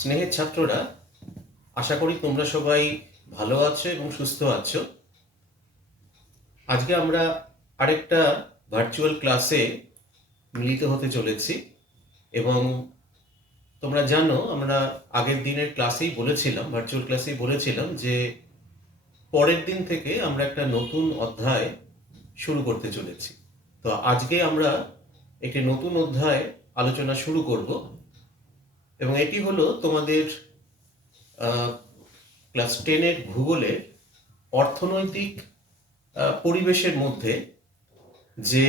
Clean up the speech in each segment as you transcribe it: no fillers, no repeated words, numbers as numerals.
স্নেহের ছাত্ররা, আশা করি তোমরা সবাই ভালো আছো এবং সুস্থ আছো। আজকে আমরা আরেকটা ভার্চুয়াল ক্লাসে মিলিত হতে চলেছি এবং তোমরা জানো আমরা আগের দিনের ক্লাসেই বলেছিলাম, ভার্চুয়াল ক্লাসেই বলেছিলাম যে পরের দিন থেকে আমরা একটা নতুন অধ্যায় শুরু করতে চলেছি। তো আজকে আমরা একটি নতুন অধ্যায় আলোচনা শুরু করব এবং এটি হলো তোমাদের ক্লাস 10-এর ভূগোলের অর্থনৈতিক পরিবেশের মধ্যে যে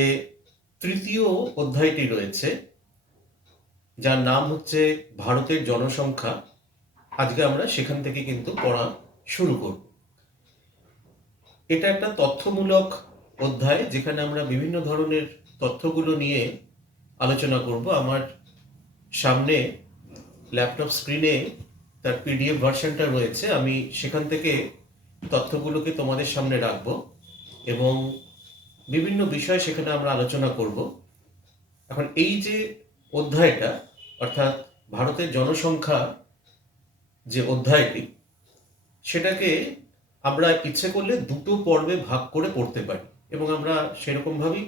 তৃতীয় অধ্যায়টি রয়েছে, যার নাম হচ্ছে ভারতের জনসংখ্যা। আজকে আমরা সেখান থেকে কিন্তু পড়া শুরু করব। এটা একটা তথ্যমূলক অধ্যায়, যেখানে আমরা বিভিন্ন ধরনের তথ্যগুলো নিয়ে আলোচনা করব। আমার সামনে ল্যাপটপ স্ক্রিনে তার পিডিএফ ভার্সনটা রয়েছে। আমি সেখান থেকে তথ্যগুলোকে তোমাদের সামনে রাখবো এবং বিভিন্ন বিষয় সেখানে আমরা আলোচনা করব। এখন এই যে অধ্যায়টা, অর্থাৎ ভারতের জনসংখ্যা যে অধ্যায়টি, সেটাকে আমরা ইচ্ছে করলে দুটো পর্বে ভাগ করে পড়তে পারি এবং আমরা সেরকমভাবেই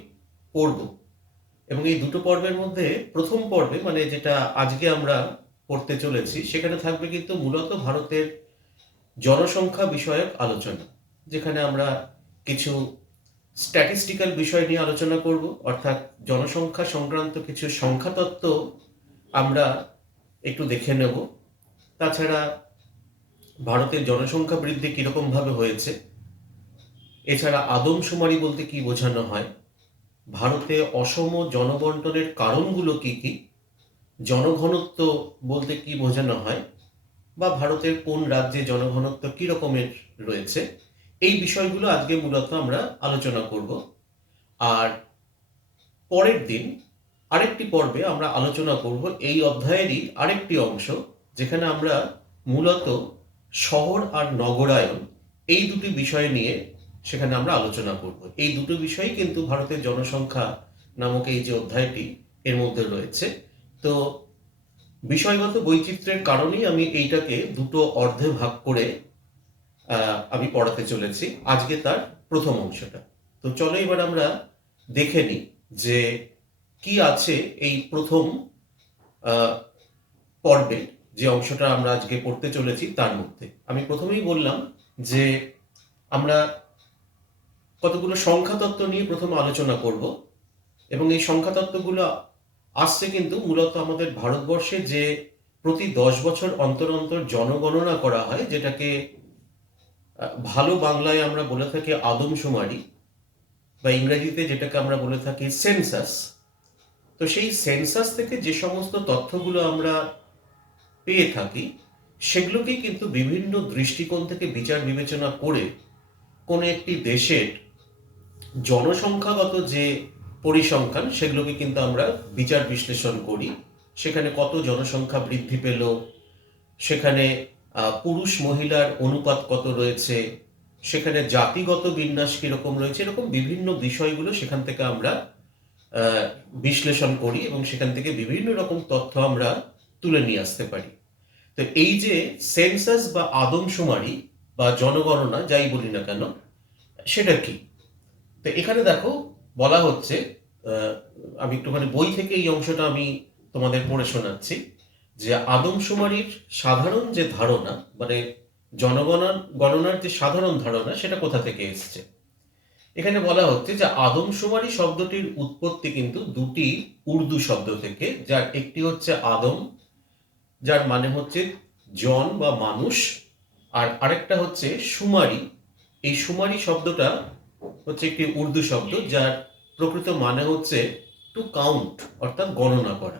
পড়ব। এবং এই দুটো পর্বের মধ্যে প্রথম পর্বে, মানে যেটা আজকে আমরা পড়তে চলেছি, সেখানে থাকবে কিন্তু মূলত ভারতের জনসংখ্যা বিষয়ক আলোচনা, যেখানে আমরা কিছু স্ট্যাটিস্টিক্যাল বিষয় নিয়ে আলোচনা করব, অর্থাৎ জনসংখ্যা সংক্রান্ত কিছু সংখ্যা তত্ত্ব আমরা একটু দেখে নেব। তাছাড়া ভারতের জনসংখ্যা বৃদ্ধি কীরকমভাবে হয়েছে, এছাড়া আদমশুমারি বলতে কি বোঝানো হয়, ভারতে অসম জনবন্টনের কারণগুলো কি কি, জনঘনত্ব বলতে কি বোঝানো হয়, বা ভারতের কোন রাজ্যে জনঘনত্ব কী রকমের রয়েছে, এই বিষয়গুলো আজকে মূলত আমরা আলোচনা করব। আর পরের দিন আরেকটি পর্বে আমরা আলোচনা করব এই অধ্যায়েরই আরেকটি অংশ, যেখানে আমরা মূলত শহর আর নগরায়ন, এই দুটি বিষয় নিয়ে সেখানে আমরা আলোচনা করব। এই দুটো বিষয়ই কিন্তু ভারতের জনসংখ্যা নামক এই যে অধ্যায়টি, এর মধ্যে রয়েছে। তো বিষয়গত বৈচিত্র্যের কারণেই আমি এইটাকে দুটো অর্ধে ভাগ করে আমি পড়াতে চলেছি আজকে তার প্রথম অংশটা। তো চলো এবার আমরা দেখে নিই যে কি আছে এই প্রথম পর্বে, যে অংশটা আমরা আজকে পড়তে চলেছি তার মধ্যে। আমি প্রথমেই বললাম যে আমরা কতগুলো সংখ্যাতত্ত্ব নিয়ে প্রথমে আলোচনা করব এবং এই সংখ্যাতত্ত্বগুলো আসছে কিন্তু মূলত আমাদের ভারতবর্ষে যে প্রতি 10 বছর অন্তর অন্তর জনগণনা করা হয়, যেটাকে ভালো বাংলায় আমরা বলে থাকি আদমশুমারি, বা ইংরেজিতে যেটাকে আমরা বলে থাকি সেন্সাস। তো সেই সেন্সাস থেকে যে সমস্ত তথ্যগুলো আমরা পেয়ে থাকি, সেগুলোকেই কিন্তু বিভিন্ন দৃষ্টিকোণ থেকে বিচার বিবেচনা করে কোনো একটি দেশের জনসংখ্যাগত যে পরিসংখ্যান, সেগুলোকে কিন্তু আমরা বিচার বিশ্লেষণ করি। সেখানে কত জনসংখ্যা বৃদ্ধি পেল, সেখানে পুরুষ মহিলার অনুপাত কত রয়েছে, সেখানে জাতিগত বিন্যাস কীরকম রয়েছে, এরকম বিভিন্ন বিষয়গুলো সেখান থেকে আমরা বিশ্লেষণ করি এবং সেখান থেকে বিভিন্ন রকম তথ্য আমরা তুলে নিয়ে আসতে পারি। তো এই যে সেন্সাস বা আদমশুমারি বা জনগণনা, যাই বলি না কেন, সেটা কি? তো এখানে দেখো বলা হচ্ছে, আমি একটুখানি বই থেকে এই অংশটা আমি তোমাদের পড়ে শোনাচ্ছি, যে আদমশুমারির সাধারণ যে ধারণা, মানে গণনার যে সাধারণ ধারণা, সেটা কোথা থেকে এসছে। এখানে বলা হচ্ছে যে আদমশুমারি শব্দটির উৎপত্তি কিন্তু দুটি উর্দু শব্দ থেকে, যার একটি হচ্ছে আদম, যার মানে হচ্ছে জন বা মানুষ, আর আরেকটা হচ্ছে সুমারি। এই সুমারি শব্দটা হচ্ছে একটি উর্দু শব্দ, যার প্রকৃত মানে হচ্ছে টু কাউন্ট, অর্থাৎ গণনা করা।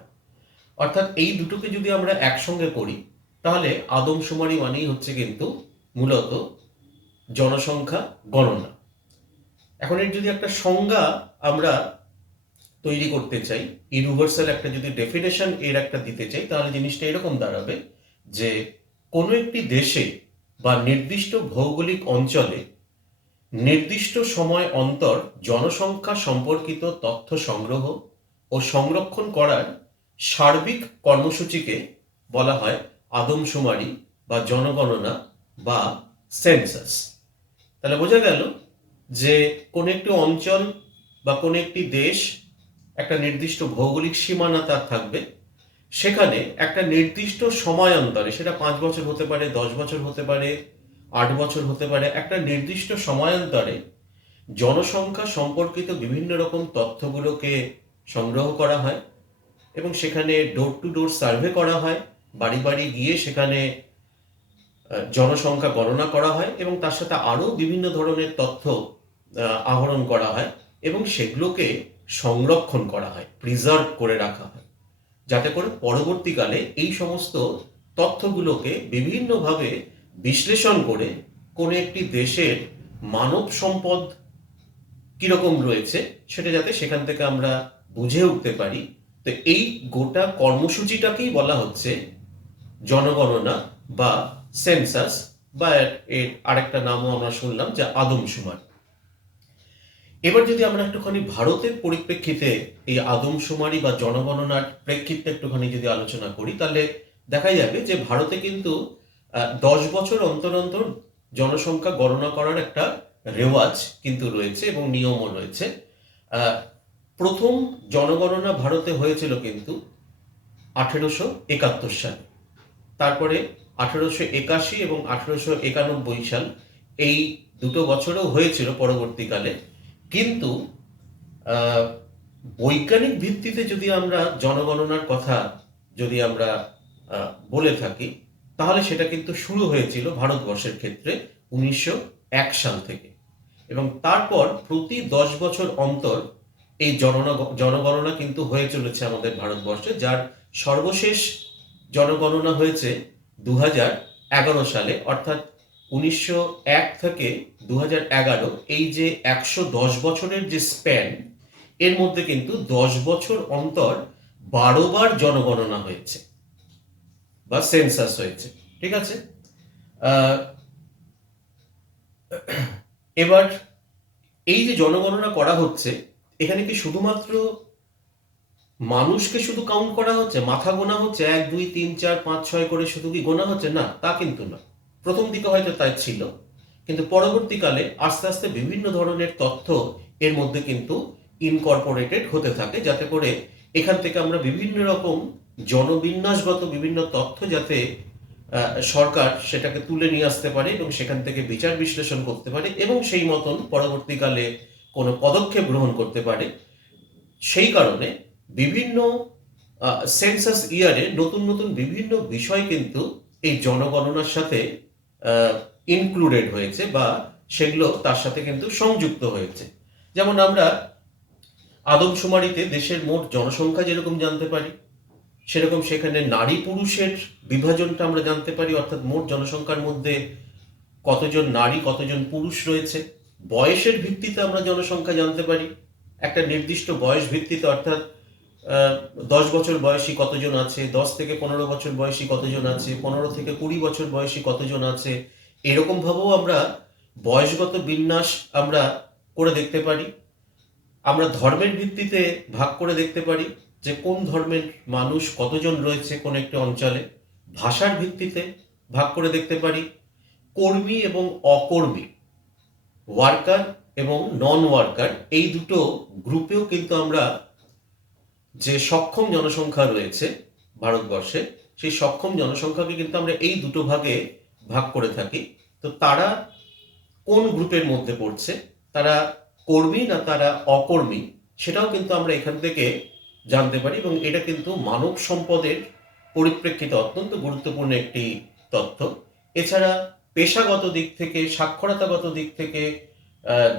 অর্থাৎ এই দুটোকে যদি আমরা একসঙ্গে করি, তাহলে আদমশুমারি মানেই হচ্ছে কিন্তু মূলত জনসংখ্যা গণনা। এখন এর যদি একটা সংজ্ঞা আমরা তৈরি করতে চাই, ইউনিভার্সাল একটা যদি ডেফিনেশন এর একটা দিতে চাই, তাহলে জিনিসটা এরকম দাঁড়াবে যে কোনো একটি দেশে বা নির্দিষ্ট ভৌগোলিক অঞ্চলে নির্দিষ্ট সময় অন্তর জনসংখ্যা সম্পর্কিত তথ্য সংগ্রহ ও সংরক্ষণ করার সার্বিক কর্মসূচিকে বলা হয় আদমশুমারি বা জনগণনা বা সেন্সাস। তাহলে বোঝা গেল যে কোন একটি অঞ্চল বা কোন একটি দেশ একটা নির্দিষ্ট ভৌগোলিক সীমানা তার থাকবে, সেখানে একটা নির্দিষ্ট সময়ান্তরে, সেটা 5 বছর হতে পারে, 10 বছর হতে পারে, 8 বছর হতে পারে, একটা নির্দিষ্ট সময়ান্তরে জনসংখ্যা সম্পর্কিত বিভিন্ন রকম তথ্যগুলোকে সংগ্রহ করা হয় এবং সেখানে ডোর টু ডোর সার্ভে করা হয়, বাড়ি বাড়ি গিয়ে সেখানে জনসংখ্যা গণনা করা হয় এবং তার সাথে আরও বিভিন্ন ধরনের তথ্য আহরণ করা হয় এবং সেগুলোকে সংরক্ষণ করা হয়, প্রিজার্ভ করে রাখা হয়, যাতে করে পরবর্তীকালে এই সমস্ত তথ্যগুলোকে বিভিন্নভাবে বিশ্লেষণ করে কোনো একটি দেশের মানব সম্পদ কিরকম রয়েছে সেটা যাতে সেখান থেকে আমরা বুঝে উঠতে পারি। তো এই গোটা কর্মসূচিটাকেই বলা হচ্ছে জনগণনা বা সেন্সাস, বা এর আরেকটা নামও আমরা শুনলাম যে আদমশুমারি। এবার যদি আমরা একটুখানি ভারতের পরিপ্রেক্ষিতে এই আদমশুমারি বা জনগণনার প্রেক্ষিতে একটুখানি যদি আলোচনা করি, তাহলে দেখা যাবে যে ভারতে কিন্তু 10 বছর অন্তর অন্তর জনসংখ্যা গণনা করার একটা রেওয়াজ কিন্তু রয়েছে এবং নিয়মও রয়েছে। প্রথম জনগণনা ভারতে হয়েছিল কিন্তু 1871 সালে, তারপরে 1881 এবং 1891 সাল, এই দুটো বছরও হয়েছিল পরবর্তীকালে। কিন্তু বৈজ্ঞানিক ভিত্তিতে যদি আমরা জনগণনার কথা যদি আমরা বলে থাকি, তাহলে সেটা কিন্তু শুরু হয়েছিল ভারতবর্ষের ক্ষেত্রে 1901 সাল থেকে এবং তারপর প্রতি 10 বছর অন্তর এই জনগণনা কিন্তু হয়ে চলেছে আমাদের ভারতবর্ষে, যার সর্বশেষ জনগণনা হয়েছে 2011 সালে, অর্থাৎ 1901 থেকে 2011, এই যে 110 বছরের যে স্প্যান, এর মধ্যে কিন্তু 10 বছর অন্তর 12 বার জনগণনা হয়েছে বা সেন্সাস হয়েছে। ঠিক আছে, এবার এই যে জনগণনা করা হচ্ছে, এখানে কি শুধুমাত্র মানুষকে শুধু কাউন্ট করা হচ্ছে, মাথা গোনা হচ্ছে, 1 2 3 4 5 6 করে শুধু কি গোনা হচ্ছে? না, তা কিন্তু না। প্রথম দিকে হয়তো তাই ছিল, কিন্তু পরবর্তীকালে আস্তে আস্তে বিভিন্ন ধরনের তথ্য এর মধ্যে কিন্তু ইনকর্পোরেটেড হতে থাকে, যাতে করে এখান থেকে আমরা বিভিন্ন রকম জনবিন্যাসগত বিভিন্ন তথ্য যাতে সরকার সেটাকে তুলে নিয়ে আসতে পারে এবং সেখান থেকে বিচার বিশ্লেষণ করতে পারে এবং সেই মতন পরবর্তীকালে কোনো পদক্ষেপ গ্রহণ করতে পারে। সেই কারণে বিভিন্ন সেন্সাস ইয়ারে নতুন নতুন বিভিন্ন বিষয় কিন্তু এই জনগণনার সাথে ইনক্লুডেড হয়েছে বা সেগুলো তার সাথে কিন্তু সংযুক্ত হয়েছে। যেমন আমরা আদমশুমারিতে দেশের মোট জনসংখ্যা যেরকম জানতে পারি, সেরকম সেখানে নারী পুরুষের বিভাজনটা আমরা জানতে পারি, অর্থাৎ মোট জনসংখ্যার মধ্যে কতজন নারী কতজন পুরুষ রয়েছে। বয়সের ভিত্তিতে আমরা জনসংখ্যা জানতে পারি, একটা নির্দিষ্ট বয়স ভিত্তিতে, অর্থাৎ 10 বছর বয়সী কতজন আছে, 10 থেকে 15 বছর বয়সী কতজন আছে, 15 থেকে 20 বছর বয়সী কতজন আছে, এরকম ভাবেও আমরা বয়সগত বিন্যাস আমরা করে দেখতে পারি। আমরা ধর্মের ভিত্তিতে ভাগ করে দেখতে পারি যে কোন ধর্মের মানুষ কতজন রয়েছে কোন একটি অঞ্চলে। ভাষার ভিত্তিতে ভাগ করে দেখতে পারি। কর্মী এবং অকর্মী, ওয়ার্কার এবং নন ওয়ার্কার, এই দুটো গ্রুপেও কিন্তু আমরা যে সক্ষম জনসংখ্যা রয়েছে ভারতবর্ষে, সেই সক্ষম জনসংখ্যাকে কিন্তু আমরা এই দুটো ভাগে ভাগ করে থাকি। তো তারা কোন গ্রুপের মধ্যে পড়ছে, তারা কর্মী না তারা অকর্মী, সেটাও কিন্তু আমরা এখান থেকে জানতে পারি এবং এটা কিন্তু মানব সম্পদের পরিপ্রেক্ষিতে অত্যন্ত গুরুত্বপূর্ণ একটি তথ্য। এছাড়া পেশাগত দিক থেকে, সাক্ষরতাগত দিক থেকে,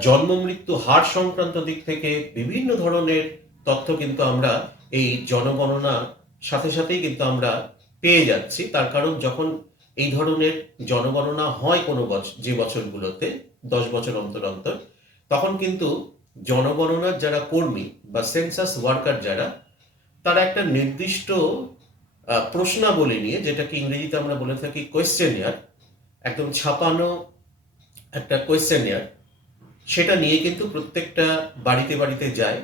জন্ম মৃত্যু হার সংক্রান্ত দিক থেকে বিভিন্ন ধরনের তথ্য কিন্তু আমরা এই জনগণনা সাথে সাথেই কিন্তু আমরা পেয়ে যাচ্ছি। তার কারণ যখন এই ধরনের জনগণনা হয় কোনো বছর, যে বছরগুলোতে 10 বছর অন্তর অন্তর, তখন কিন্তু জনগণনার যারা কর্মী বা সেন্সাস ওয়ার্কার যারা, তারা একটা নির্দিষ্ট প্রশ্নাবলী নিয়ে, যেটাকে ইংরেজিতে আমরা বলে থাকি কোয়েশ্চেনিয়ার, একদম ছাপানো একটা কোয়েশ্চেনিয়ার, সেটা নিয়ে কিন্তু প্রত্যেকটা বাড়িতে বাড়িতে যায়।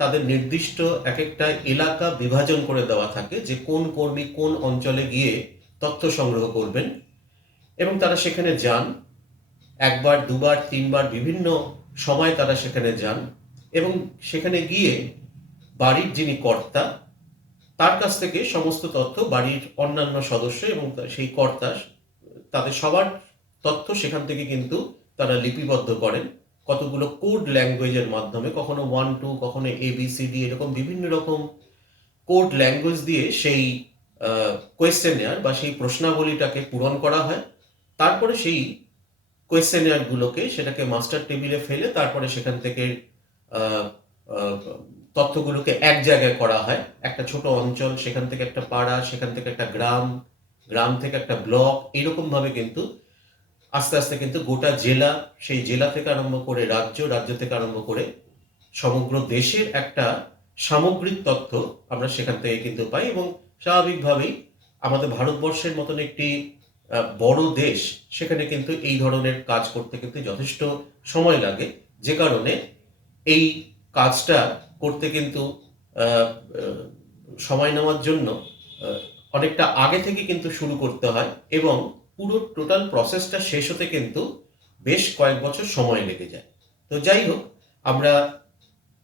তাদের নির্দিষ্ট এক একটা এলাকা বিভাজন করে দেওয়া থাকে যে কোন কর্মী কোন অঞ্চলে গিয়ে তথ্য সংগ্রহ করবেন এবং তারা সেখানে যান, একবার দুবার তিনবার বিভিন্ন সময় তারা সেখানে যান এবং সেখানে গিয়ে বাড়ির যিনি কর্তা তার কাছ থেকে সমস্ত তথ্য, বাড়ির অন্যান্য সদস্য এবং সেই কর্তা, তাদের সবার তথ্য সেখান থেকে কিন্তু তারা লিপিবদ্ধ করেন কতগুলো কোড ল্যাঙ্গুয়েজের মাধ্যমে, কখনো 1 2, কখনো ABCD, এরকম বিভিন্ন রকম কোড ল্যাঙ্গুয়েজ দিয়ে সেই কোয়েশ্চেনিয়ার বা সেই প্রশ্নাবলীটাকে পূরণ করা হয়। তারপরে সেই কোয়েশ্চেনিয়ারগুলোকে সেটাকে মাস্টার টেবিলে ফেলে তারপরে সেখান থেকে আহ, আহ, তথ্যগুলোকে এক জায়গায় করা হয়। একটা ছোট অঞ্চল, সেখান থেকে একটা পাড়া, সেখান থেকে একটা গ্রাম, গ্রাম থেকে একটা ব্লক, এরকম ভাবে কিন্তু আস্তে আস্তে কিন্তু গোটা জেলা, সেই জেলা থেকে আরম্ভ করে রাজ্য, রাজ্য থেকে আরম্ভ করে সমগ্র দেশের একটা সামগ্রিক তথ্য আমরা সেখান থেকে কিন্তু পাই। এবং স্বাভাবিকভাবেই আমাদের ভারতবর্ষের মতন একটি বড় দেশ, সেখানে কিন্তু এই ধরনের কাজ করতে কিন্তু যথেষ্ট সময় লাগে, যে কারণে এই কাজটা করতে কিন্তু আহ, আহ, সময় নেওয়ার জন্য আহ, অনেকটা আগে থেকে কিন্তু শুরু করতে হয় এবং পুরো টোটাল প্রসেসটা শেষ হতে কিন্তু বেশ কয়েক বছর সময় লেগে যায়। তো যাই হোক, আমরা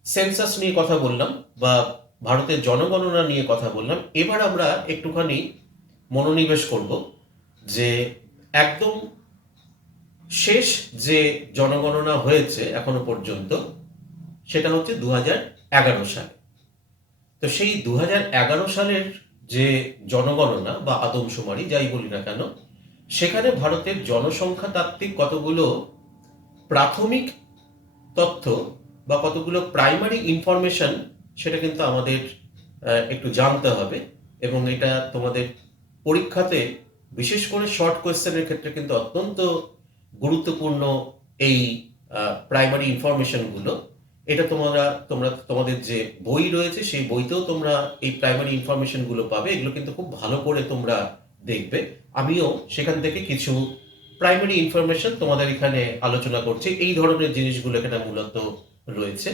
সেন্সাস নিয়ে কথা বললাম বা ভারতের জনগণনা নিয়ে কথা বললাম। এবার আমরা একটুখানি মনোনিবেশ করব যে একদম শেষ যে জনগণনা হয়েছে এখনো পর্যন্ত, সেটা হচ্ছে 2011 সালে। তো সেই 2011 সালের যে জনগণনা বা আদমশুমারি যাই বলি না কেন, সেখানে ভারতের জনসংখ্যা তাত্ত্বিক কতগুলো প্রাথমিক তথ্য বা কতগুলো প্রাইমারি ইনফরমেশন, সেটা কিন্তু আমাদের একটু জানতে হবে। এবং এটা তোমাদের পরীক্ষাতে বিশেষ করে শর্ট কোয়েশ্চেনের ক্ষেত্রে কিন্তু অত্যন্ত গুরুত্বপূর্ণ এই প্রাইমারি ইনফরমেশনগুলো। এটা তোমাদের যে বই রয়েছে সেই বইতেও তোমরা এই প্রাইমারি ইনফরমেশনগুলো পাবে। এগুলো কিন্তু খুব ভালো করে তোমরা দেখবে। আমিও সেখান থেকে কিছু প্রাইমারি ইনফরমেশন তোমাদের এখানে আলোচনা করছি। এই ধরনের জিনিসগুলো এখানে মূলত রয়েছে।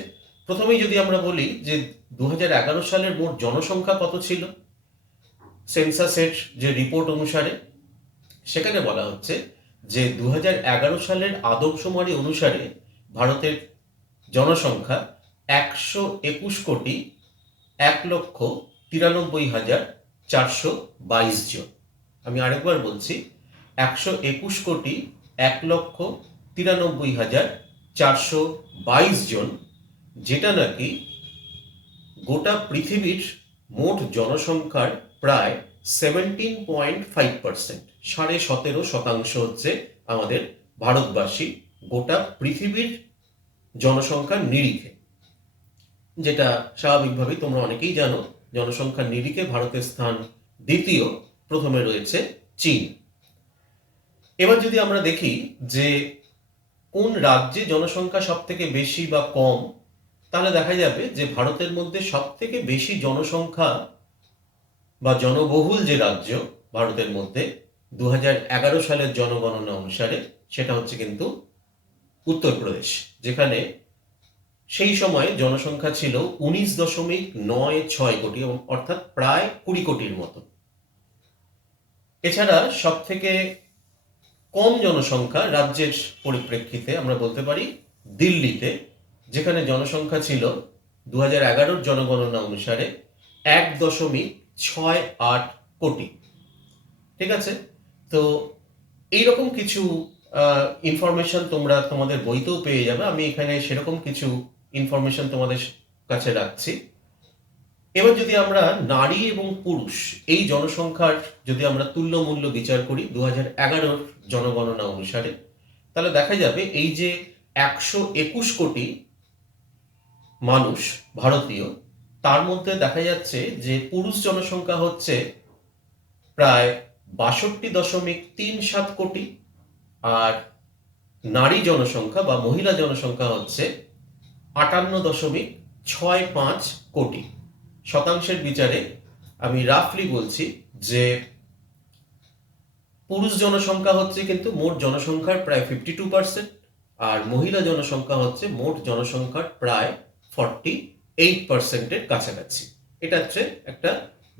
প্রথমেই যদি আমরা বলি যে 2011 সালের মোট জনসংখ্যা কত ছিল, সেন্সাসের যে রিপোর্ট অনুসারে সেখানে বলা হচ্ছে যে 2011 সালের আদমশুমারি অনুসারে ভারতের জনসংখ্যা 121,93,422 জন। আমি আরেকবার বলছি, 121,93,422 জন, যেটা নাকি গোটা পৃথিবীর মোট জনসংখ্যার প্রায় 17.5%, 17.5% হচ্ছে আমাদের ভারতবাসী গোটা পৃথিবীর জনসংখ্যার নিরিখে। যেটা স্বাভাবিকভাবেই তোমরা অনেকেই জানো, জনসংখ্যার নিরিখে ভারতের স্থান দ্বিতীয়, প্রথমে রয়েছে চীন। এবার যদি আমরা দেখি যে কোন রাজ্যে জনসংখ্যা সব থেকে বেশি বা কম, তাহলে দেখা যাবে যে ভারতের মধ্যে সব থেকে বেশি জনসংখ্যা বা জনবহুল যে রাজ্য ভারতের মধ্যে 2011 সালের জনগণনা অনুসারে, সেটা হচ্ছে কিন্তু উত্তরপ্রদেশ, যেখানে সেই সময় জনসংখ্যা ছিল 19.96 কোটি, অর্থাৎ প্রায় 20 কোটির মতো। এছাড়া সব থেকে কম জনসংখ্যা রাজ্যের পরিপ্রেক্ষিতে আমরা বলতে পারি দিল্লিতে, যেখানে জনসংখ্যা ছিল 2011 জনগণনা অনুসারে 1.68 কোটি। ঠিক আছে, তো এইরকম কিছু ইনফরমেশন তোমরা তোমাদের বইতেও পেয়ে যাবে। আমি এখানে সেরকম কিছু ইনফরমেশন তোমাদের কাছে রাখছি। এবার যদি আমরা নারী এবং পুরুষ এই জনসংখ্যার যদি আমরা তুল্যমূল্য বিচার করি 2011 জনগণনা অনুসারে, তাহলে দেখা যাবে এই যে 121 কোটি মানুষ ভারতীয়, তার মধ্যে দেখা যাচ্ছে যে পুরুষ জনসংখ্যা হচ্ছে প্রায় 62.37 কোটি, আর নারী জনসংখ্যা বা মহিলা জনসংখ্যা হচ্ছে 58.65 কোটি। শতাংশের বিচারে আমি রাফলি বলছি যে পুরুষ জনসংখ্যা হচ্ছে কিন্তু মোট জনসংখ্যার প্রায় 52%, আর মহিলা জনসংখ্যা হচ্ছে মোট জনসংখ্যার প্রায় 48%-এর কাছাকাছি। এটা হচ্ছে একটা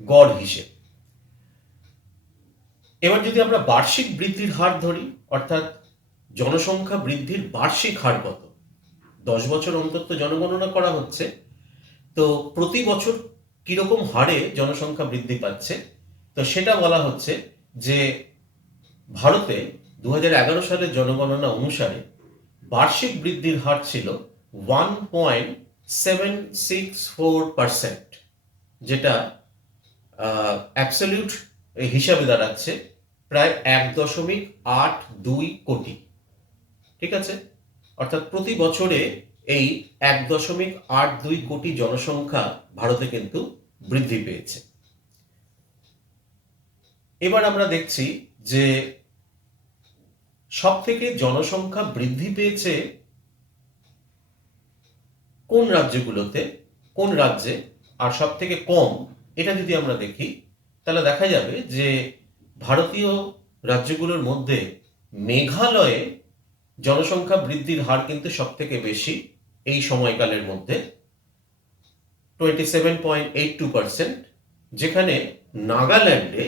গড় হিসেব। এবার যদি আমরা বার্ষিক বৃদ্ধির হার ধরি, অর্থাৎ জনসংখ্যা বৃদ্ধির বার্ষিক হার কত, 10 বছর অন্তর তো জনগণনা করা হচ্ছে, তো প্রতি বছর কিরকম হারে জনসংখ্যা বৃদ্ধি পাচ্ছে, তো সেটা বলা হচ্ছে যে ভারতে 2011 সালের জনগণনা অনুসারে বার্ষিক বৃদ্ধির হার ছিল 1.764%, যেটা অ্যাবসলিউট হিসাবে দাঁড়াচ্ছে প্রায় 1.82 কোটি। ঠিক আছে, অর্থাৎ প্রতি বছরে এই 1.82 কোটি জনসংখ্যা ভারতে কিন্তু বৃদ্ধি পেয়েছে। এবার আমরা দেখছি যে সব থেকে জনসংখ্যা বৃদ্ধি পেয়েছে কোন রাজ্যগুলোতে, কোন রাজ্যে, আর সব থেকে কম, এটা যদি আমরা দেখি তাহলে দেখা যাবে যে ভারতীয় রাজ্যগুলোর মধ্যে মেঘালয়ে জনসংখ্যা বৃদ্ধির হার কিন্তু সব থেকে বেশি এই সময়কালের মধ্যে, 27.82%, যেখানে নাগাল্যান্ডে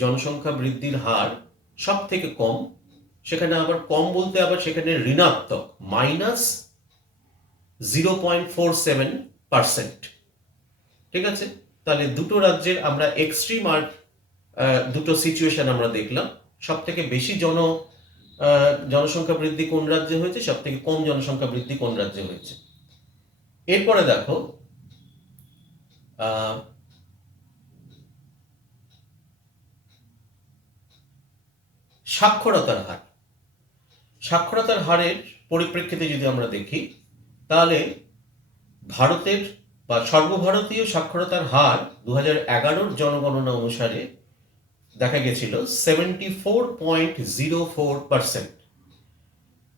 জনসংখ্যা বৃদ্ধির হার সব থেকে কম, সেখানে আবার কম বলতে আবার সেখানে ঋণাত্মক -0.47%। ঠিক আছে, তাহলে দুটো রাজ্যের আমরা এক্সট্রিম আর দুটো সিচুয়েশন আমরা দেখলাম। সব থেকে বেশি জনসংখ্যা বৃদ্ধি কোন রাজ্যে হয়েছে, সব থেকে কম জনসংখ্যা বৃদ্ধি কোন রাজ্যে হয়েছে। এরপরে দেখো সাক্ষরতার হার। সাক্ষরতার হারের পরিপ্রেক্ষিতে যদি আমরা দেখি তাহলে ভারতের বা সর্বভারতীয় সাক্ষরতার হার 2011 জনগণনা অনুসারে দেখা গেছিল 74.04%,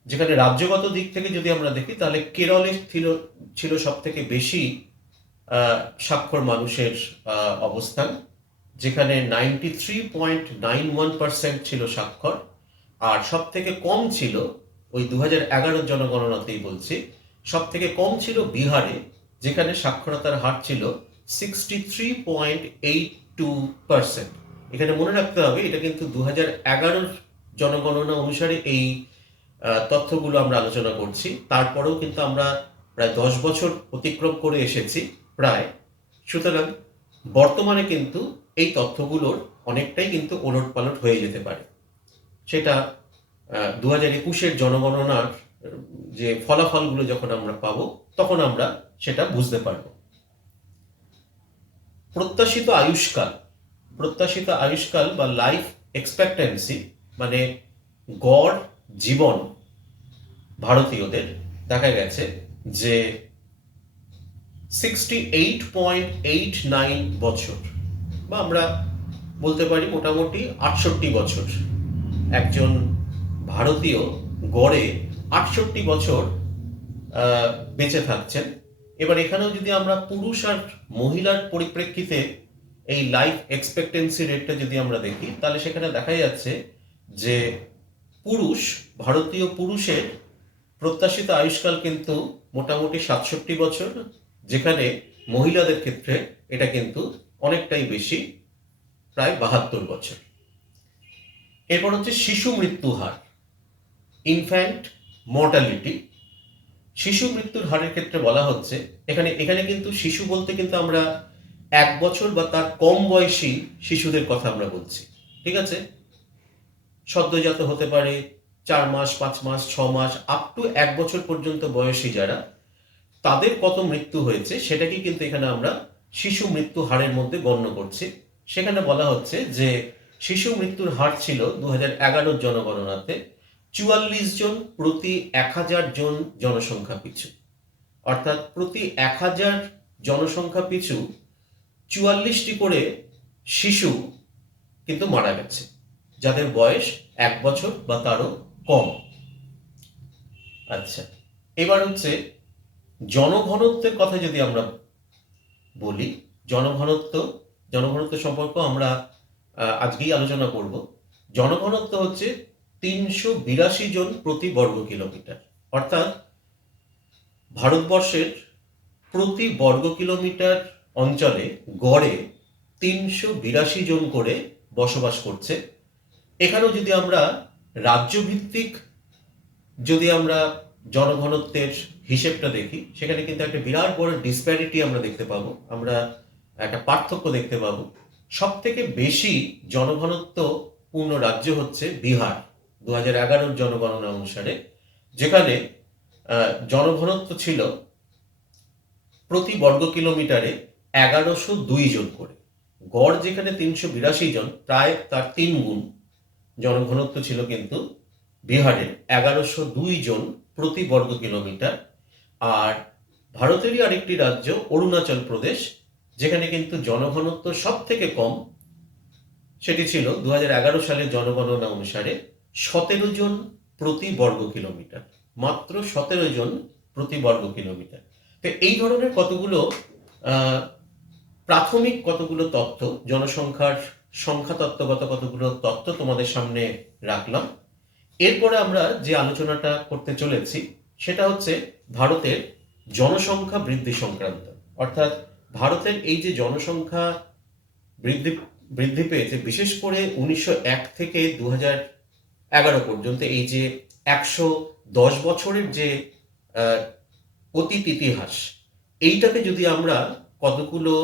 যেখানে রাজ্যগত দিক থেকে যদি আমরা দেখি তাহলে কেরলে ছিল সব থেকে বেশি সাক্ষর মানুষের অবস্থান, যেখানে 93.91% ছিল স্বাক্ষর। আর সব থেকে কম ছিল, ওই 2011 জনগণনাতেই বলছি, সব থেকে কম ছিল বিহারে, যেখানে সাক্ষরতার হার ছিল 63.82%। এখানে মনে রাখতে হবে এটা কিন্তু 2011 জনগণনা অনুসারে এই তথ্যগুলো আমরা আলোচনা করছি, তারপরেও কিন্তু আমরা প্রায় 10 বছর অতিক্রম করে এসেছি প্রায়। সুতরাং বর্তমানে কিন্তু এই তথ্যগুলোর অনেকটাই কিন্তু ওলটপালট হয়ে যেতে পারে। সেটা 2021 জনগণনার যে ফলাফলগুলো যখন আমরা পাবো তখন আমরা সেটা বুঝতে পারব। প্রত্যাশিত আয়ুষ্কাল বা লাইফ এক্সপেক্টেন্সি, মানে গড় জীবন ভারতীয়দের দেখা গেছে যে 68.89 বছর, বা আমরা বলতে পারি মোটামুটি 68 বছর। একজন ভারতীয় গড়ে 68 বছর বেঁচে থাকছেন। এবার এখানেও যদি আমরা পুরুষ আর মহিলার পরিপ্রেক্ষিতে এই লাইফ এক্সপেক্টেন্সি রেটটা যদি আমরা দেখি তাহলে সেখানে দেখা যাচ্ছে যে ভারতীয় পুরুষের প্রত্যাশিত আয়ুষ্কাল কিন্তু মোটামুটি 67 বছর, যেখানে মহিলাদের ক্ষেত্রে এটা কিন্তু অনেকটাই বেশি, প্রায় 72 বছর। এরপর হচ্ছে শিশু মৃত্যু হার, ইনফ্যান্ট মর্টালিটি। শিশু মৃত্যুর হারের ক্ষেত্রে বলা হচ্ছে এখানে কিন্তু শিশু বলতে কিন্তু আমরা 1 বছর বা তার কম বয়সী শিশুদের কথা আমরা বলছি। ঠিক আছে, সদ্যজাত হতে পারে 4 মাস, 5 মাস, 6 মাস, আপ টু 1 বছর পর্যন্ত বয়সী যারা, তাদের কত মৃত্যু হয়েছে সেটাকে কিন্তু এখানে আমরা শিশু মৃত্যু হারের মধ্যে গণ্য করছি। সেখানে বলা হচ্ছে যে শিশু মৃত্যুর হার ছিল 2011 জনগণনাতে 44 জন প্রতি 1000 জন জনসংখ্যা পিছু, অর্থাৎ প্রতি 1000 জনসংখ্যা পিছু 44টি করে শিশু কিন্তু মারা গেছে, যাদের বয়স 1 বছর বা তারও কম। আচ্ছা, এবার হচ্ছে জনঘনত্বের কথা যদি আমরা বলি, জনঘনত্ব সম্পর্ক আমরা আজকেই আলোচনা করব। জনঘনত্ব হচ্ছে 382 জন প্রতি বর্গ কিলোমিটার, অর্থাৎ ভারতবর্ষের প্রতি বর্গ কিলোমিটার অঞ্চলে গড়ে 382 জন করে বসবাস করছে। এখানেও যদি আমরা রাজ্যভিত্তিক যদি আমরা জনঘনত্বের হিসেবটা দেখি, সেখানে কিন্তু একটা বিরাট বড় ডিসপ্যারিটি আমরা দেখতে পাবো, আমরা একটা পার্থক্য দেখতে পাবো। সব থেকে বেশি জনঘনত্ব পূর্ণ রাজ্য হচ্ছে বিহার 2011 জনগণনা অনুসারে, যেখানে জনঘনত্ব ছিল প্রতি বর্গ কিলোমিটারে 1102 জন করে। গড় যেখানে 382 জন, প্রায় তার 3 গুণ জনঘনত্ব ছিল কিন্তু বিহারের 1102 জন প্রতি বর্গ কিলোমিটার। আর ভারতেরই আরেকটি রাজ্য অরুণাচল প্রদেশ, যেখানে কিন্তু জনঘনত্ব সব থেকে কম, সেটি ছিল 2011 সালের জনগণনা অনুসারে 17 জন প্রতি বর্গ কিলোমিটার, মাত্র 17 জন প্রতি বর্গ কিলোমিটার। তো এই ধরনের কতগুলো প্রাথমিক কতগুলো তথ্য, জনসংখ্যার সংখ্যা তত্ত্বগত কতগুলো তথ্য তোমাদের সামনে রাখলাম। এরপরে আমরা যে আলোচনাটা করতে চলেছি সেটা হচ্ছে ভারতের জনসংখ্যা বৃদ্ধি সংক্রান্ত। অর্থাৎ ভারতের এই যে জনসংখ্যা বৃদ্ধি পেয়েছে, বিশেষ করে 1901 থেকে 2011 পর্যন্ত, এই যে 110 বছরের যে অতীত ইতিহাস, এইটাকে যদি আমরা কতগুলো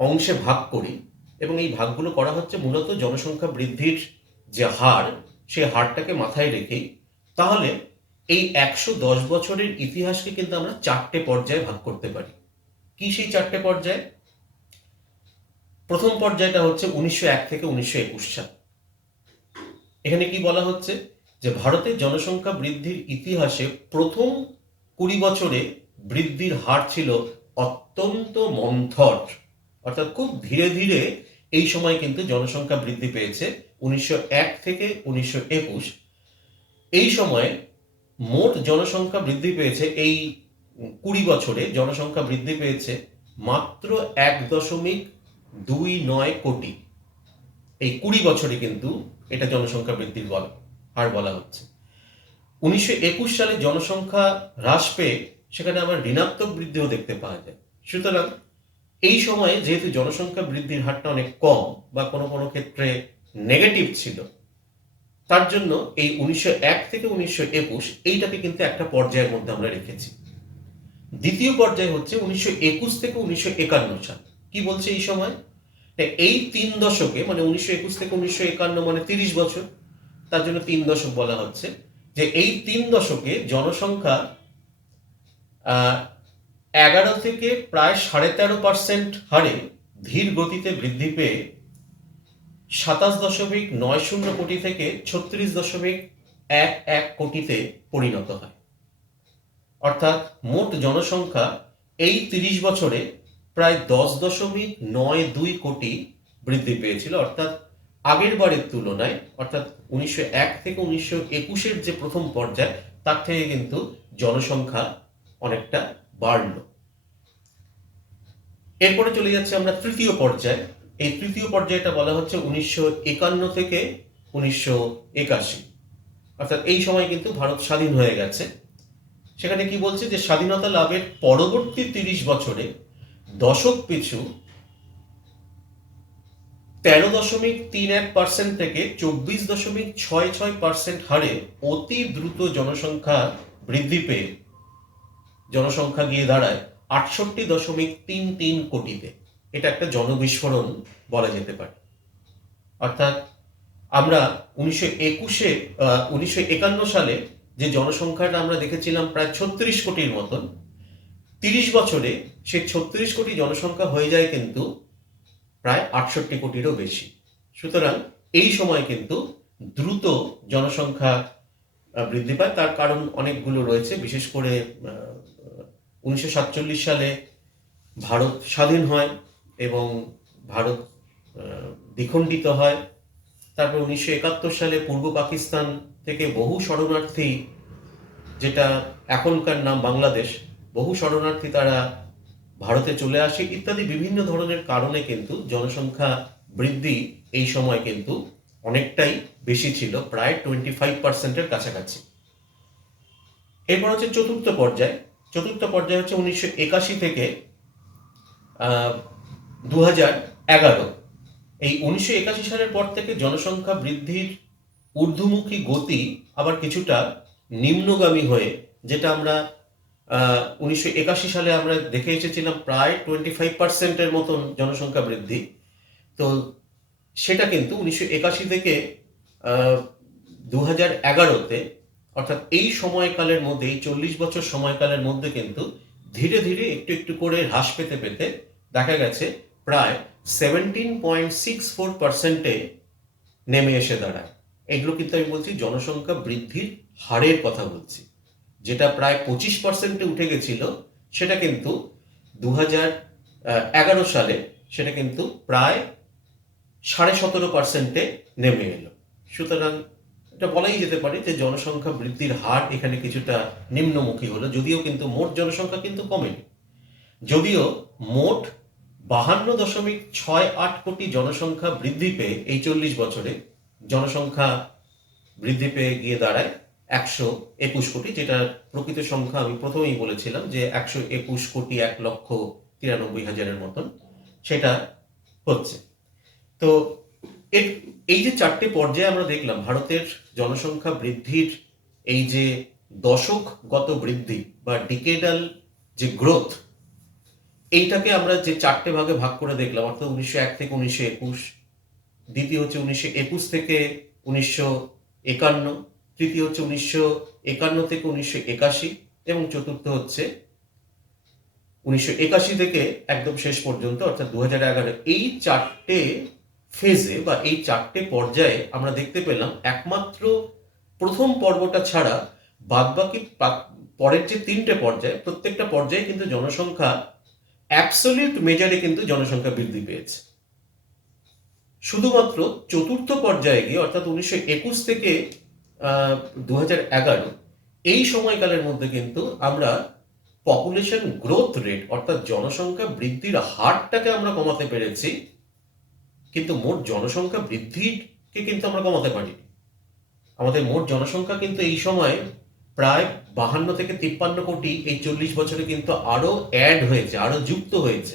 অংশে ভাগ করি, এবং এই ভাগগুলো করা হচ্ছে মূলত জনসংখ্যা বৃদ্ধির যে হার, সেই হারটাকে মাথায় রেখেই, তাহলে এই 110 বছরের ইতিহাসকে কিন্তু আমরা 4টে পর্যায়ে ভাগ করতে পারি। কি সেই 4টে পর্যায়? প্রথম পর্যায়টা হচ্ছে 1901 থেকে 1921 সাল। এখানে কি বলা হচ্ছে যে ভারতের জনসংখ্যা বৃদ্ধির ইতিহাসে প্রথম 20 বছরে বৃদ্ধির হার ছিল অত্যন্ত মন্থর, অর্থাৎ খুব ধীরে ধীরে এই সময় কিন্তু জনসংখ্যা বৃদ্ধি পেয়েছে 1901 থেকে 1921। এই সময়ে মোট জনসংখ্যা বৃদ্ধি পেয়েছে, এই 20 বছরে জনসংখ্যা বৃদ্ধি পেয়েছে মাত্র 1.29 কোটি। এই 20 বছরে কিন্তু এটা জনসংখ্যা বৃদ্ধির হার বলা হচ্ছে। 1921 সালে জনসংখ্যা হ্রাস পেয়ে সেখানে আমার ঋণাত্মক বৃদ্ধিও দেখতে পাওয়া যায়। সুতরাং এই সময়ে যেহেতু জনসংখ্যা বৃদ্ধির হারটা অনেক কম বা কোনো কোনো ক্ষেত্রে নেগেটিভ ছিল, তার জন্য এই 1901 থেকে 1921 এইটাকে কিন্তু একটা পর্যায়ের মধ্যে আমরা রেখেছি। দ্বিতীয় পর্যায় হচ্ছে 1921 থেকে 1951 সাল। কি বলছে এই সময়? এই 3 দশকে, মানে 1921 থেকে 1951 মানে 30 বছর, তার জন্য 3 দশক বলা হচ্ছে, যে এই 3 দশকে জনসংখ্যা 11 থেকে প্রায় 13.5% হারে ধীর গতিতে বৃদ্ধি পেয়ে 27.90 কোটি থেকে 36.11 কোটিতে পরিণত হয়। অর্থাৎ মোট জনসংখ্যা এই 30 বছরে প্রায় 10.92 কোটি বৃদ্ধি পেয়েছিল। অর্থাৎ আগের বারের তুলনায়, অর্থাৎ 1901 থেকে 1921 যে প্রথম পর্যায়, তার থেকে কিন্তু জনসংখ্যা অনেকটা বাড়ল। এরপরে চলে যাচ্ছে আমরা তৃতীয় পর্যায়। এই তৃতীয় পর্যায়টা বলা হচ্ছে 1951 থেকে 1981, অর্থাৎ এই সময় কিন্তু ভারত স্বাধীন হয়ে গেছে। সেখানে কি বলছে যে স্বাধীনতা লাভের পরবর্তী 30 বছরে দশক পিছু 13.31% থেকে 24.66% হারে অতি দ্রুত জনসংখ্যা বৃদ্ধি পেয়ে জনসংখ্যা গিয়ে দাঁড়ায় 68.33 কোটিতে। এটা একটা জনবিস্ফোরণ বলা যেতে পারে। অর্থাৎ আমরা 1951 সালে যে জনসংখ্যাটা আমরা দেখেছিলাম প্রায় 36 কোটির মতন, 30 বছরে সেই 36 কোটি জনসংখ্যা হয়ে যায় কিন্তু প্রায় 68 কোটিরও বেশি। সুতরাং এই সময় কিন্তু দ্রুত জনসংখ্যা বৃদ্ধি পায়। তার কারণ অনেকগুলো রয়েছে। বিশেষ করে 1947 সালে ভারত স্বাধীন হয় এবং ভারত দ্বিখণ্ডিত হয়। তারপর 1971 সালে পূর্ব পাকিস্তান থেকে বহু শরণার্থী, যেটা এখনকার নাম বাংলাদেশ, বহু শরণার্থী তারা ভারতে চলে আসে, ইত্যাদি বিভিন্ন ধরনের কারণে কিন্তু জনসংখ্যা বৃদ্ধি এই সময় কিন্তু অনেকটাই বেশি ছিল, প্রায় 25%-এর কাছাকাছি। এরপর হচ্ছে চতুর্থ পর্যায়। চতুর্থ পর্যায় হচ্ছে 1981 থেকে 2011। এই 1981 সালের পর থেকে জনসংখ্যা বৃদ্ধির ঊর্ধ্বমুখী গতি আবার কিছুটা নিম্নগামী হয়ে, যেটা আমরা 1981 সালে আমরা দেখে এসেছিলাম প্রায় 25% মতন জনসংখ্যা বৃদ্ধি। তো সেটা কিন্তু 1981 থেকে 2011-তে, অর্থাৎ এই সময়কালের মধ্যে, এই 40 বছর সময়কালের মধ্যে কিন্তু ধীরে ধীরে একটু একটু করে হ্রাস পেতে পেতে দেখা গেছে প্রায় 17.64%-এ নেমে এসে দাঁড়ায়। এগুলো কিন্তু আমি বলছি জনসংখ্যা বৃদ্ধির হারের কথা বলছি। যেটা প্রায় 25%-এ উঠে গেছিল, সেটা কিন্তু 2011 সালে সেটা কিন্তু প্রায় 17.5%-এ নেমে এলো। সুতরাং এটা বলাই যেতে পারে যে জনসংখ্যা বৃদ্ধির হার এখানে কিছুটা নিম্নমুখী হলো, যদিও কিন্তু মোট জনসংখ্যা কিন্তু কমেনি। যদিও মোট 52.68 কোটি জনসংখ্যা বৃদ্ধি পেয়ে এই 40 বছরে জনসংখ্যা বৃদ্ধি পেয়ে গিয়ে দাঁড়ায় 121 কোটি, যেটা প্রকৃত সংখ্যা আমি প্রথমেই বলেছিলাম যে 121 কোটি 1,93,000-এর মতন সেটা হচ্ছে। তো এই যে চারটে পর্যায়ে আমরা দেখলাম ভারতের জনসংখ্যা বৃদ্ধির এই যে দশকগত বৃদ্ধি বা ডিকেডাল যে গ্রোথ, এইটাকে আমরা যে চারটে ভাগে ভাগ করে দেখলাম, অর্থাৎ 1901 থেকে 1921, দ্বিতীয় হচ্ছে 1921 থেকে 1951, তৃতীয় হচ্ছে 1951 থেকে 1981 এবং চতুর্থ হচ্ছে 1981 থেকে একদম শেষ পর্যন্ত অর্থাৎ 2011। এই চারটে ফেজে বা এই চারটে পর্যায়ে আমরা দেখতে পেলাম একমাত্র প্রথম পর্বটা ছাড়া বাদবাকি পরের যে তিনটে পর্যায়, প্রত্যেকটা পর্যায়ে কিন্তু জনসংখ্যা অ্যাবসলিউট মেজারে কিন্তু জনসংখ্যা বৃদ্ধি পেয়েছে। শুধুমাত্র চতুর্থ পর্যায়ে গিয়ে অর্থাৎ 1921 থেকে 2011 এই সময়কালের মধ্যে কিন্তু আমরা পপুলেশন গ্রোথ রেট অর্থাৎ জনসংখ্যা বৃদ্ধির হারটাকে আমরা কমাতে পেরেছি, কিন্তু মোট জনসংখ্যা বৃদ্ধিকে কিন্তু আমরা কমাতে পারিনি। আমাদের মোট জনসংখ্যা কিন্তু এই সময় প্রায় 52 থেকে 53 কোটি এই 40 বছরে কিন্তু আরো অ্যাড হয়েছে, আরো যুক্ত হয়েছে।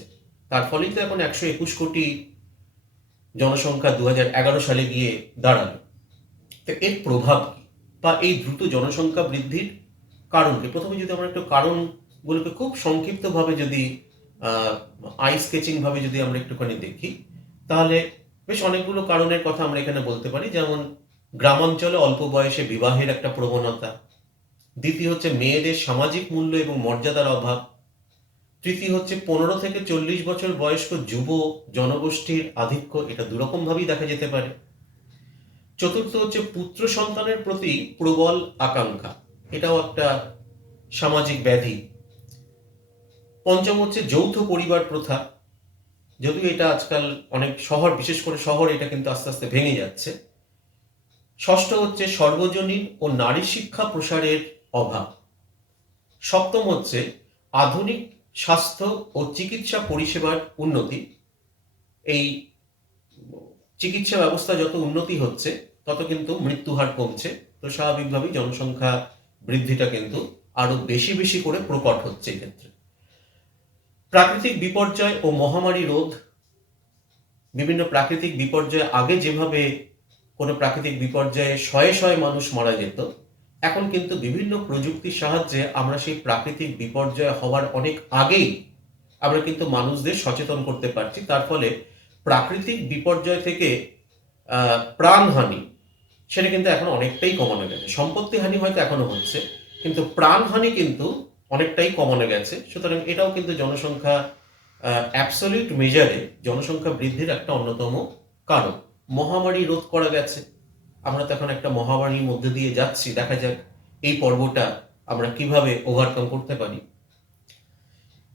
তার ফলেই তো এখন 121 কোটি জনসংখ্যা 2011 সালে গিয়ে দাঁড়ালো। তো এর প্রভাব কি বা এই দ্রুত জনসংখ্যা বৃদ্ধির কারণ কি? প্রথমে যদি আমরা একটু কারণগুলোকে খুব সংক্ষিপ্তভাবে যদি আই স্কেচিং ভাবে যদি আমরা একটুখানি দেখি, তাহলে বেশ অনেকগুলো কারণের কথা আমরা এখানে বলতে পারি। যেমন গ্রামাঞ্চলে অল্প বয়সে বিবাহের একটা প্রবণতা, দ্বিতীয় হচ্ছে মেয়েদের সামাজিক মূল্য এবং মর্যাদার অভাব, তৃতীয় হচ্ছে 15 থেকে 40 বছর বয়স্ক যুব জনগোষ্ঠীর আধিক্য, এটা দুরকম ভাবেই দেখা যেতে পারে। চতুর্থ হচ্ছে পুত্র সন্তানের প্রতি প্রবল আকাঙ্ক্ষা, এটাও একটা সামাজিক ব্যাধি। পঞ্চম হচ্ছে যৌথ পরিবার প্রথা, যদিও এটা আজকাল অনেক শহর, বিশেষ করে শহর, এটা কিন্তু আস্তে আস্তে ভেঙে যাচ্ছে। ষষ্ঠ হচ্ছে সর্বজনীন ও নারী শিক্ষা প্রসারের অভাব। সপ্তম হচ্ছে আধুনিক স্বাস্থ্য ও চিকিৎসা পরিষেবার উন্নতি। এই চিকিৎসা ব্যবস্থা যত উন্নতি হচ্ছে তত কিন্তু মৃত্যুহার কমছে, তো স্বাভাবিকভাবেই জনসংখ্যা বৃদ্ধিটা কিন্তু আরো বেশি বেশি করে প্রকট হচ্ছে এক্ষেত্রে। প্রাকৃতিক বিপর্যয় ও মহামারী রোধ, বিভিন্ন প্রাকৃতিক বিপর্যয়, আগে যেভাবে কোনো প্রাকৃতিক বিপর্যয়ে শয়ে শয়ে মানুষ মারা যেত, এখন কিন্তু বিভিন্ন প্রযুক্তির সাহায্যে আমরা সেই প্রাকৃতিক বিপর্যয় হওয়ার অনেক আগেই আমরা কিন্তু মানুষদের সচেতন করতে পারছি। তার ফলে প্রাকৃতিক বিপর্যয় থেকে প্রাণহানি সেটা কিন্তু এখন অনেকটাই কমানো গেছে। সম্পত্তি হানি হয়তো এখনো হচ্ছে, কিন্তু প্রাণহানি কিন্তু অনেকটাই কমানো গেছে। সুতরাং এটাও কিন্তু জনসংখ্যা অ্যাবসলিউট মেজারে জনসংখ্যা বৃদ্ধির একটা অন্যতম কারণ। মহামারী রোধ করা গেছে, আমরা তো এখন একটা মহামারীর মধ্যে দিয়ে যাচ্ছি, দেখা যাক এই পর্বটা আমরা কিভাবে ওভারকাম করতে পারি।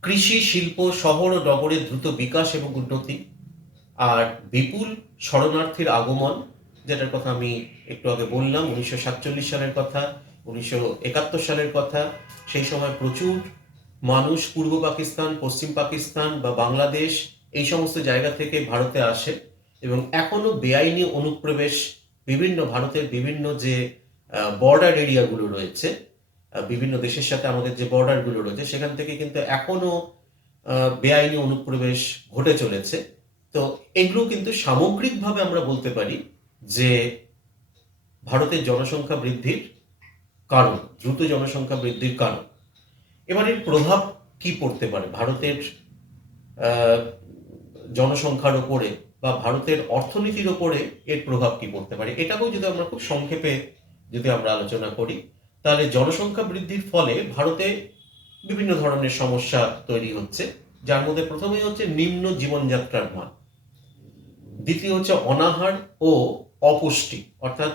কৃষি, শিল্প, শহর ও নগরের দ্রুত বিকাশ এবং উন্নতি, আর বিপুল শরণার্থীর আগমন, যেটার কথা আমি একটু আগে বললাম, 1947 সালের কথা, 1971 সালের কথা। সেই সময় প্রচুর মানুষ পূর্ব পাকিস্তান, পশ্চিম পাকিস্তান বা বাংলাদেশ এই সমস্ত জায়গা থেকে ভারতে আসে এবং এখনো বেআইনি অনুপ্রবেশ বিভিন্ন ভারতের বিভিন্ন যে বর্ডার এরিয়াগুলো রয়েছে, বিভিন্ন দেশের সাথে আমাদের যে বর্ডারগুলো রয়েছে, সেখান থেকে কিন্তু এখনো বেআইনি অনুপ্রবেশ ঘটে চলেছে। তো এগুলো কিন্তু সামগ্রিকভাবে আমরা বলতে পারি যে ভারতের জনসংখ্যা বৃদ্ধির কারণ, দ্রুত জনসংখ্যা বৃদ্ধির কারণ। এবার এর প্রভাব কি পড়তে পারে ভারতের জনসংখ্যার ওপরে বা ভারতের অর্থনীতির ওপরে এর প্রভাব কি পড়তে পারে, এটাকেও যদি আমরা খুব সংক্ষেপে যদি আমরা আলোচনা করি, তাহলে জনসংখ্যা বৃদ্ধির ফলে ভারতে বিভিন্ন ধরনের সমস্যা তৈরি হচ্ছে, যার মধ্যে প্রথমেই হচ্ছে নিম্ন জীবনযাত্রার মান, দ্বিতীয় হচ্ছে অনাহার ও অপুষ্টি অর্থাৎ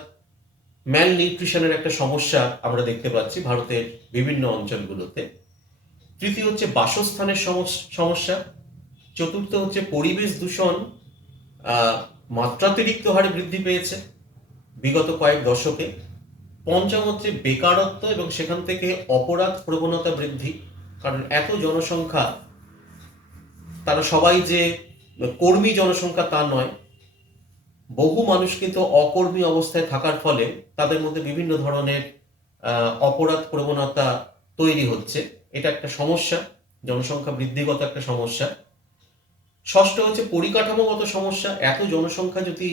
ম্যাল নিউট্রিশনের একটা সমস্যা আমরা দেখতে পাচ্ছি ভারতের বিভিন্ন অঞ্চলগুলোতে, তৃতীয় হচ্ছে বাসস্থানের সমস্যা, চতুর্থ হচ্ছে পরিবেশ দূষণ মাত্রাতিরিক্ত হারে বৃদ্ধি পেয়েছে বিগত কয়েক দশকে, পঞ্চম হচ্ছে বেকারত্ব এবং সেখান থেকে অপরাধ প্রবণতা বৃদ্ধি, কারণ এত জনসংখ্যা, তারা সবাই যে কর্মী জনসংখ্যা তা নয়, বহু মানুষ কিন্তু অকর্মী অবস্থায় থাকার ফলে তাদের মধ্যে বিভিন্ন ধরনের অপরাধ প্রবণতা তৈরি হচ্ছে, এটা একটা সমস্যা, জনসংখ্যা বৃদ্ধিগত একটা সমস্যা। ষষ্ঠ হচ্ছে পরিকাঠামোগত সমস্যা, এত জনসংখ্যা যদি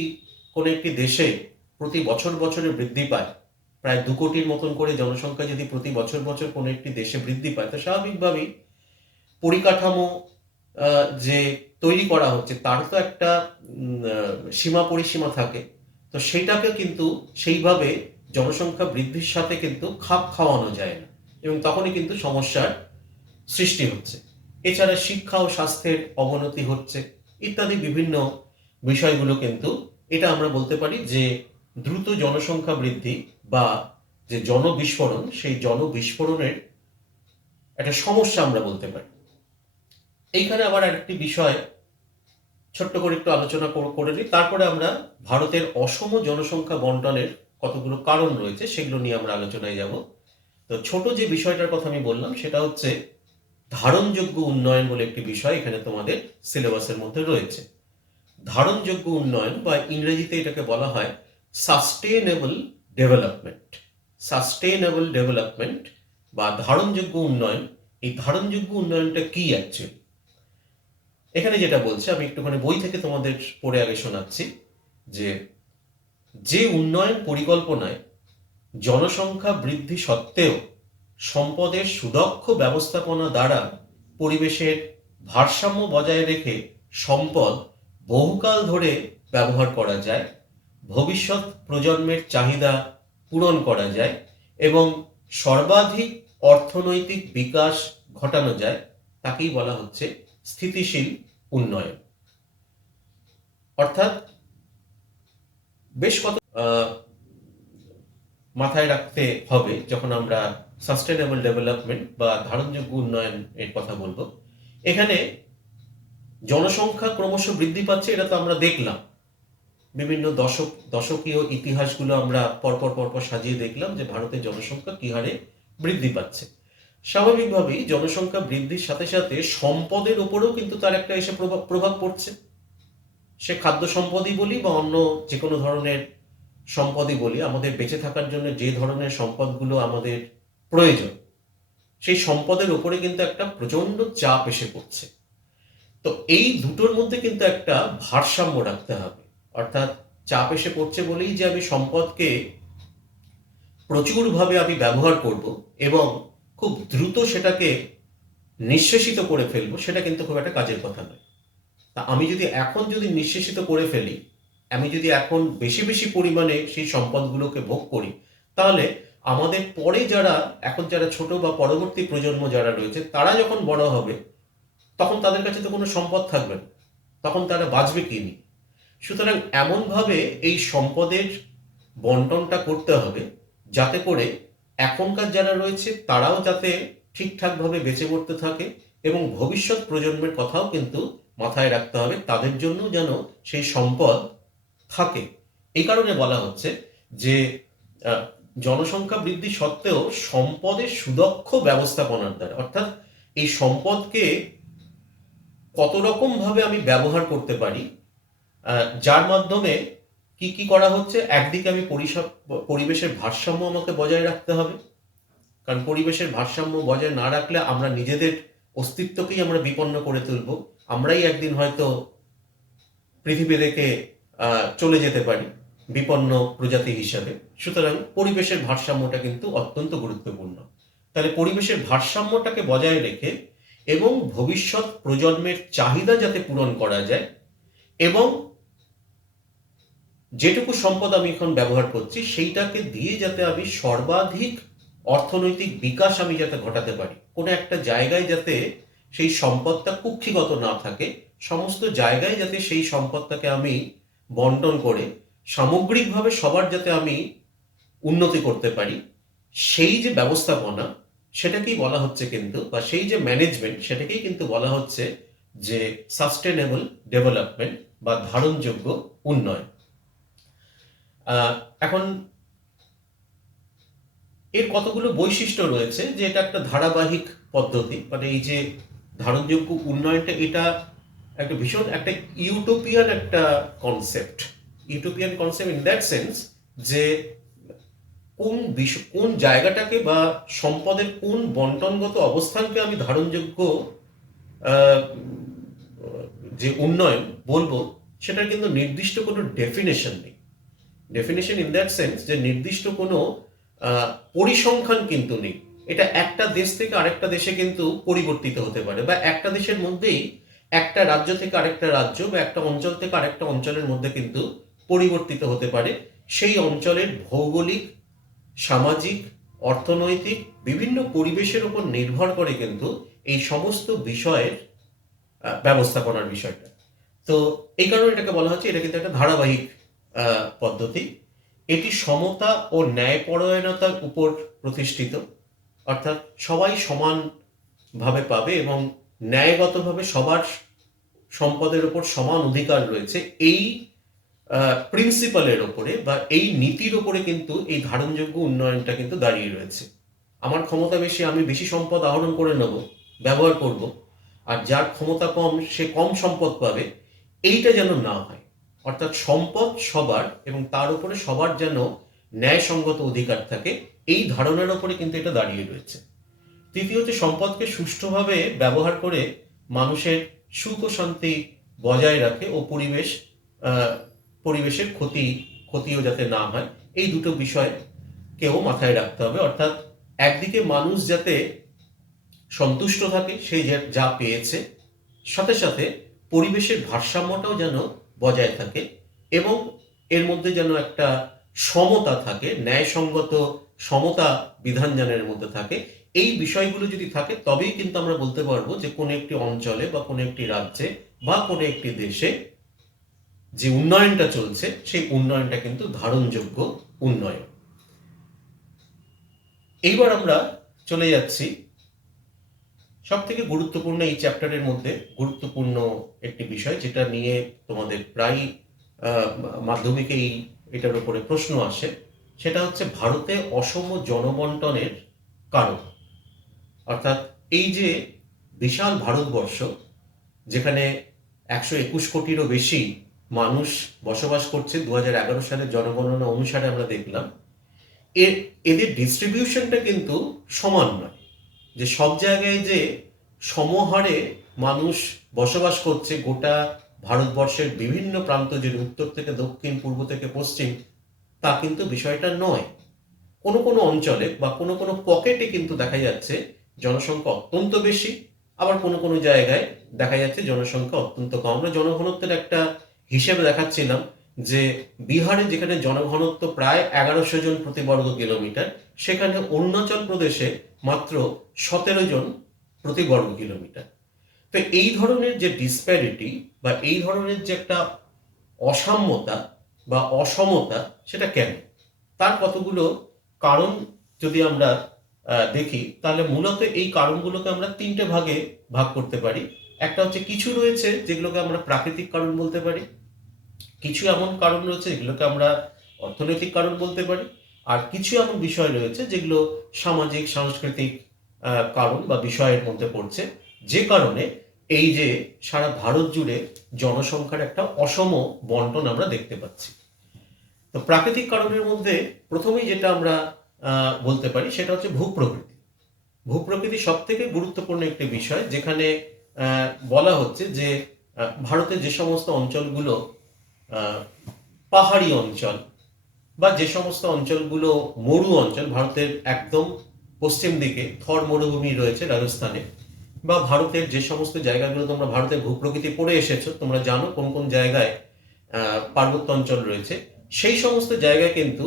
কোনো একটি দেশে প্রতি বছর বছরে বৃদ্ধি পায়, প্রায় 2 কোটির মতন করে জনসংখ্যা যদি প্রতি বছর বছর কোনো একটি দেশে বৃদ্ধি পায়, তো স্বাভাবিকভাবেই পরিকাঠামো যে তৈরি করা হচ্ছে তার তো একটা সীমা পরিসীমা থাকে, তো সেটাকে কিন্তু সেইভাবে জনসংখ্যা বৃদ্ধির সাথে কিন্তু খাপ খাওয়ানো যায় না এবং তখনই কিন্তু সমস্যার সৃষ্টি হচ্ছে। এছাড়া শিক্ষা ও স্বাস্থ্যের অবনতি হচ্ছে ইত্যাদি বিভিন্ন বিষয়গুলো কিন্তু এটা আমরা বলতে পারি যে দ্রুত জনসংখ্যা বৃদ্ধি বা যে জনবিস্ফোরণ, সেই জনবিস্ফোরণের একটা সমস্যা আমরা বলতে পারি। এইখানে আবার আরেকটি বিষয় ছোট্ট করে একটু আলোচনা করে নিই, তারপরে আমরা ভারতের অসম জনসংখ্যা বন্টনের কতগুলো কারণ রয়েছে সেগুলো নিয়ে আমরা আলোচনায় যাব। তো ছোট যে বিষয়টার কথা আমি বললাম সেটা হচ্ছে ধারণযোগ্য উন্নয়ন বলে একটি বিষয় এখানে তোমাদের সিলেবাসের মধ্যে রয়েছে। ধারণযোগ্য উন্নয়ন বা ইংরেজিতে এটাকে বলা হয় সাস্টেনেবল ডেভেলপমেন্ট। সাস্টেনেবল ডেভেলপমেন্ট বা ধারণযোগ্য উন্নয়ন, এই ধারণযোগ্য উন্নয়নটা কি অ্যাকচুয়ালি? এখানে যেটা বলছে, আমি একটুখানি বই থেকে তোমাদের পড়ে আগে শোনাচ্ছি, যে উন্নয়ন পরিকল্পনায় জনসংখ্যা বৃদ্ধি সত্ত্বেও সম্পদের সুদক্ষ ব্যবস্থাপনা দ্বারা পরিবেশের ভারসাম্য বজায় রেখে সম্পদ বহুকাল ধরে ব্যবহার করা যায়, ভবিষ্যৎ প্রজন্মের চাহিদা পূরণ করা যায় এবং সর্বাধিক অর্থনৈতিক বিকাশ ঘটানো যায়, তাকেই বলা হচ্ছে স্থিতিশীল উন্নয়ন। অর্থাৎ বেশ কত মাথায় রাখতে হবে যখন আমরা সাস্টেনেবল ডেভেলপমেন্ট বা ধারণযোগ্য উন্নয়ন এর কথা বলবো। এখানে জনসংখ্যা ক্রমশ বৃদ্ধি পাচ্ছে, এটা তো আমরা দেখলাম, বিভিন্ন দশকীয় ইতিহাসগুলো আমরা পরপর সাজিয়ে দেখলাম যে ভারতের জনসংখ্যা কি হারে বৃদ্ধি পাচ্ছে। স্বাভাবিকভাবেই জনসংখ্যা বৃদ্ধির সাথে সাথে সম্পদের উপরেও কিন্তু তার একটা এসে প্রভাব পড়ছে, সে খাদ্য সম্পদই বলি বা অন্য যে কোনো ধরনের সম্পদই বলি, আমাদের বেঁচে থাকার জন্য যে ধরনের সম্পদগুলো আমাদের প্রয়োজন, সেই সম্পদের উপরে কিন্তু একটা প্রচন্ড চাপ এসে পড়ছে। তো এই দুটোর মধ্যে কিন্তু একটা ভারসাম্য রাখতে হবে, অর্থাৎ চাপ এসে পড়ছে বলেই যে আমি সম্পদকে প্রচুরভাবে আমি ব্যবহার করব এবং খুব দ্রুত সেটাকে নিঃশেষিত করে ফেলবো, সেটা কিন্তু খুব একটা কাজের কথা নয়। তা আমি যদি এখন নিঃশেষিত করে ফেলি, আমি যদি এখন বেশি বেশি পরিমাণে সেই সম্পদগুলোকে ভোগ করি, তাহলে আমাদের পরে যারা ছোট বা পরবর্তী প্রজন্ম যারা রয়েছে তারা যখন বড় হবে তখন তাদের কাছে তো কোনো সম্পদ থাকবে না, তখন তারা বাঁচবে কি নিয়ে? সুতরাং এমনভাবে এই সম্পদের বন্টনটা করতে হবে যাতে করে এখনকার যারা রয়েছে তারাও যাতে ঠিকঠাকভাবে বেঁচে পড়তে থাকে এবং ভবিষ্যৎ প্রজন্মের কথাও কিন্তু মাথায় রাখতে হবে, তাদের জন্য যেন সেই সম্পদ থাকে। এই কারণে বলা হচ্ছে যে জনসংখ্যা বৃদ্ধি সত্ত্বেও সম্পদের সুদক্ষ ব্যবস্থাপনার দ্বারা, অর্থাৎ এই সম্পদকে কত রকম ভাবে আমি ব্যবহার করতে পারি, যার মাধ্যমে কি কি করা হচ্ছে। একদিকে আমি পরিবেশের ভারসাম্য আমাকে বজায় রাখতে হবে, কারণ পরিবেশের ভারসাম্য বজায় না রাখলে আমরা নিজেদের অস্তিত্বকেই আমরা বিপন্ন করে তুলব, আমরাই একদিন হয়তো পৃথিবী থেকে চলে যেতে পারি বিপন্ন প্রজাতি হিসাবে। সুতরাং পরিবেশের ভারসাম্যটা কিন্তু অত্যন্ত গুরুত্বপূর্ণ। তাহলে পরিবেশের ভারসাম্যটাকে বজায় রেখে এবং ভবিষ্যৎ প্রজন্মের চাহিদা যাতে পূরণ করা যায় এবং যেটুকু সম্পদ আমি এখন ব্যবহার করছি সেইটাকে দিয়ে যাতে আমি সর্বাধিক অর্থনৈতিক বিকাশ আমি যাতে ঘটাতে পারি, কোনো একটা জায়গায় যাতে সেই সম্পদটা কুক্ষিগত না থাকে, সমস্ত জায়গায় যাতে সেই সম্পদটাকে আমি বন্টন করে সামগ্রিকভাবে সবার যাতে আমি উন্নতি করতে পারি, সেই যে ব্যবস্থাপনা সেটাকেই বলা হচ্ছে কিন্তু, বা সেই যে ম্যানেজমেন্ট সেটাকেই কিন্তু বলা হচ্ছে যে সাস্টেনেবল ডেভেলপমেন্ট বা ধারণযোগ্য উন্নয়ন। এখন এর কতগুলো বৈশিষ্ট্য রয়েছে যে এটা একটা ধারাবাহিক পদ্ধতি, মানে এই যে ধারণযোগ্য উন্নয়নটা এটা একটা ভীষণ একটা ইউটোপিয়ান একটা concept. Utopian concept in that sense যে কোন জায়গাটাকে বা সম্পদের কোন বন্টনগত অবস্থানকে আমি ধারণযোগ্য যে উন্নয়ন বলবো, সেটার কিন্তু নির্দিষ্ট কোনো ডেফিনেশন নেই। ডেফিনেশন ইন দ্যাট সেন্স যে নির্দিষ্ট কোনো পরিসংখ্যান কিন্তু নেই। এটা একটা দেশ থেকে আরেকটা দেশে কিন্তু পরিবর্তিত হতে পারে, বা একটা দেশের মধ্যেই একটা রাজ্য থেকে আরেকটা রাজ্য বা একটা অঞ্চল থেকে আরেকটা অঞ্চলের মধ্যে কিন্তু পরিবর্তিত হতে পারে। সেই অঞ্চলের ভৌগোলিক, সামাজিক, অর্থনৈতিক বিভিন্ন পরিবেশের উপর নির্ভর করে কিন্তু এই সমস্ত বিষয়ের ব্যবস্থাপনার বিষয়টা। তো এই কারণে এটাকে বলা হচ্ছে এটা কিন্তু একটা ধারাবাহিক পদ্ধতি। এটি সমতা ও ন্যায়পরায়ণতার উপর প্রতিষ্ঠিত, অর্থাৎ সবাই সমানভাবে পাবে এবং ন্যায়গতভাবে সবার সম্পদের উপর সমান অধিকার রয়েছে, এই প্রিন্সিপালের ওপরে বা এই নীতির ওপরে কিন্তু এই ধারণযোগ্য উন্নয়নটা কিন্তু দাঁড়িয়ে রয়েছে। আমার ক্ষমতা বেশি, আমি বেশি সম্পদ আহরণ করে নেব, ব্যবহার করব, আর যার ক্ষমতা কম সে কম সম্পদ পাবে, এইটা যেন না হয়। অর্থাৎ সম্পদ সবার এবং তার উপরে সবার যেন ন্যায়সঙ্গত অধিকার থাকে, এই ধারণার উপরে কিন্তু এটা দাঁড়িয়ে রয়েছে। তৃতীয় হচ্ছে সম্পদকে সুষ্ঠুভাবে ব্যবহার করে মানুষের সুখ ও শান্তি বজায় রাখে ও পরিবেশের ক্ষতিও যাতে না হয়, এই দুটো বিষয় কেউ মাথায় রাখতে হবে। অর্থাৎ একদিকে মানুষ যাতে সন্তুষ্ট থাকে সে যা পেয়েছে, সাথে সাথে পরিবেশের ভারসাম্যটাও যেন বজায় থাকে এবং এর মধ্যে যেন একটা সমতা থাকে, ন্যায়সঙ্গত সমতা বিধান যেন এর মধ্যে থাকে। এই বিষয়গুলো যদি থাকে তবেই কিন্তু আমরা বলতে পারবো যে কোনো একটি অঞ্চলে বা কোনো একটি রাজ্যে বা কোনো একটি দেশে যে উন্নয়নটা চলছে সেই উন্নয়নটা কিন্তু ধারণযোগ্য উন্নয়ন। এইবার আমরা চলে যাচ্ছি সব থেকে গুরুত্বপূর্ণ এই চ্যাপ্টারের মধ্যে গুরুত্বপূর্ণ একটি বিষয়, যেটা নিয়ে তোমাদের প্রায় মাধ্যমিকেই এটার উপরে প্রশ্ন আসে। সেটা হচ্ছে ভারতে অসম জনবন্টনের কারণ। অর্থাৎ এই যে বিশাল ভারতবর্ষ, যেখানে 121 কোটিরও বেশি মানুষ বসবাস করছে 2011 সালের জনগণনা অনুসারে আমরা দেখলাম, এদের ডিস্ট্রিবিউশনটা কিন্তু সমান নয়। যে সব জায়গায় যে সমহারে মানুষ বসবাস করছে গোটা ভারতবর্ষের বিভিন্ন প্রান্ত, যে উত্তর থেকে দক্ষিণ, পূর্ব থেকে পশ্চিম, তা কিন্তু বিষয়টা নয়। কোনো কোনো অঞ্চলে বা কোনো কোনো পকেটে কিন্তু দেখা যাচ্ছে জনসংখ্যা অত্যন্ত বেশি, আবার কোনো কোনো জায়গায় দেখা যাচ্ছে জনসংখ্যা অত্যন্ত কম। আমরা জনঘনত্বের একটা হিসেবে দেখাচ্ছিলাম যে বিহারে যেখানে জনঘনত্ব প্রায় 1100 জন প্রতি বর্গ কিলোমিটার, সেখানে অরুণাচল প্রদেশে মাত্র 17 জন প্রতি বর্গ কিলোমিটার। তো এই ধরনের যে ডিসপ্যারিটি বা এই ধরনের যে একটা অসাম্যতা বা অসমতা, সেটা কেন? তার কতগুলো কারণ যদি আমরা দেখি, তাহলে মূলত এই কারণগুলোকে আমরা 3টে ভাগে ভাগ করতে পারি। একটা হচ্ছে কিছু রয়েছে যেগুলোকে আমরা প্রাকৃতিক কারণ বলতে পারি, কিছু এমন কারণ রয়েছে যেগুলোকে আমরা অর্থনৈতিক কারণ বলতে পারি, আর কিছু এমন বিষয় রয়েছে যেগুলো সামাজিক সাংস্কৃতিক কারণ বা বিষয়ের মধ্যে পড়ছে, যে কারণে এই যে সারা ভারত জুড়ে জনসংখ্যার একটা অসম বন্টন আমরা দেখতে পাচ্ছি। তো প্রাকৃতিক কারণের মধ্যে প্রথমেই যেটা আমরা বলতে পারি সেটা হচ্ছে ভূপ্রকৃতি। ভূপ্রকৃতি সব থেকে গুরুত্বপূর্ণ একটি বিষয়, যেখানে বলা হচ্ছে যে ভারতের যে সমস্ত অঞ্চলগুলো আহ, পাহাড়ি অঞ্চল বা যে সমস্ত অঞ্চলগুলো মরু অঞ্চল, ভারতের একদম পশ্চিম দিকে থর মরুভূমি রয়েছে রাজস্থানে, বা ভারতের যে সমস্ত জায়গাগুলো তোমরা ভারতের ভূপ্রকৃতি পড়ে এসেছো, তোমরা জানো কোন কোন জায়গায় পার্বত্য অঞ্চল রয়েছে, সেই সমস্ত জায়গায় কিন্তু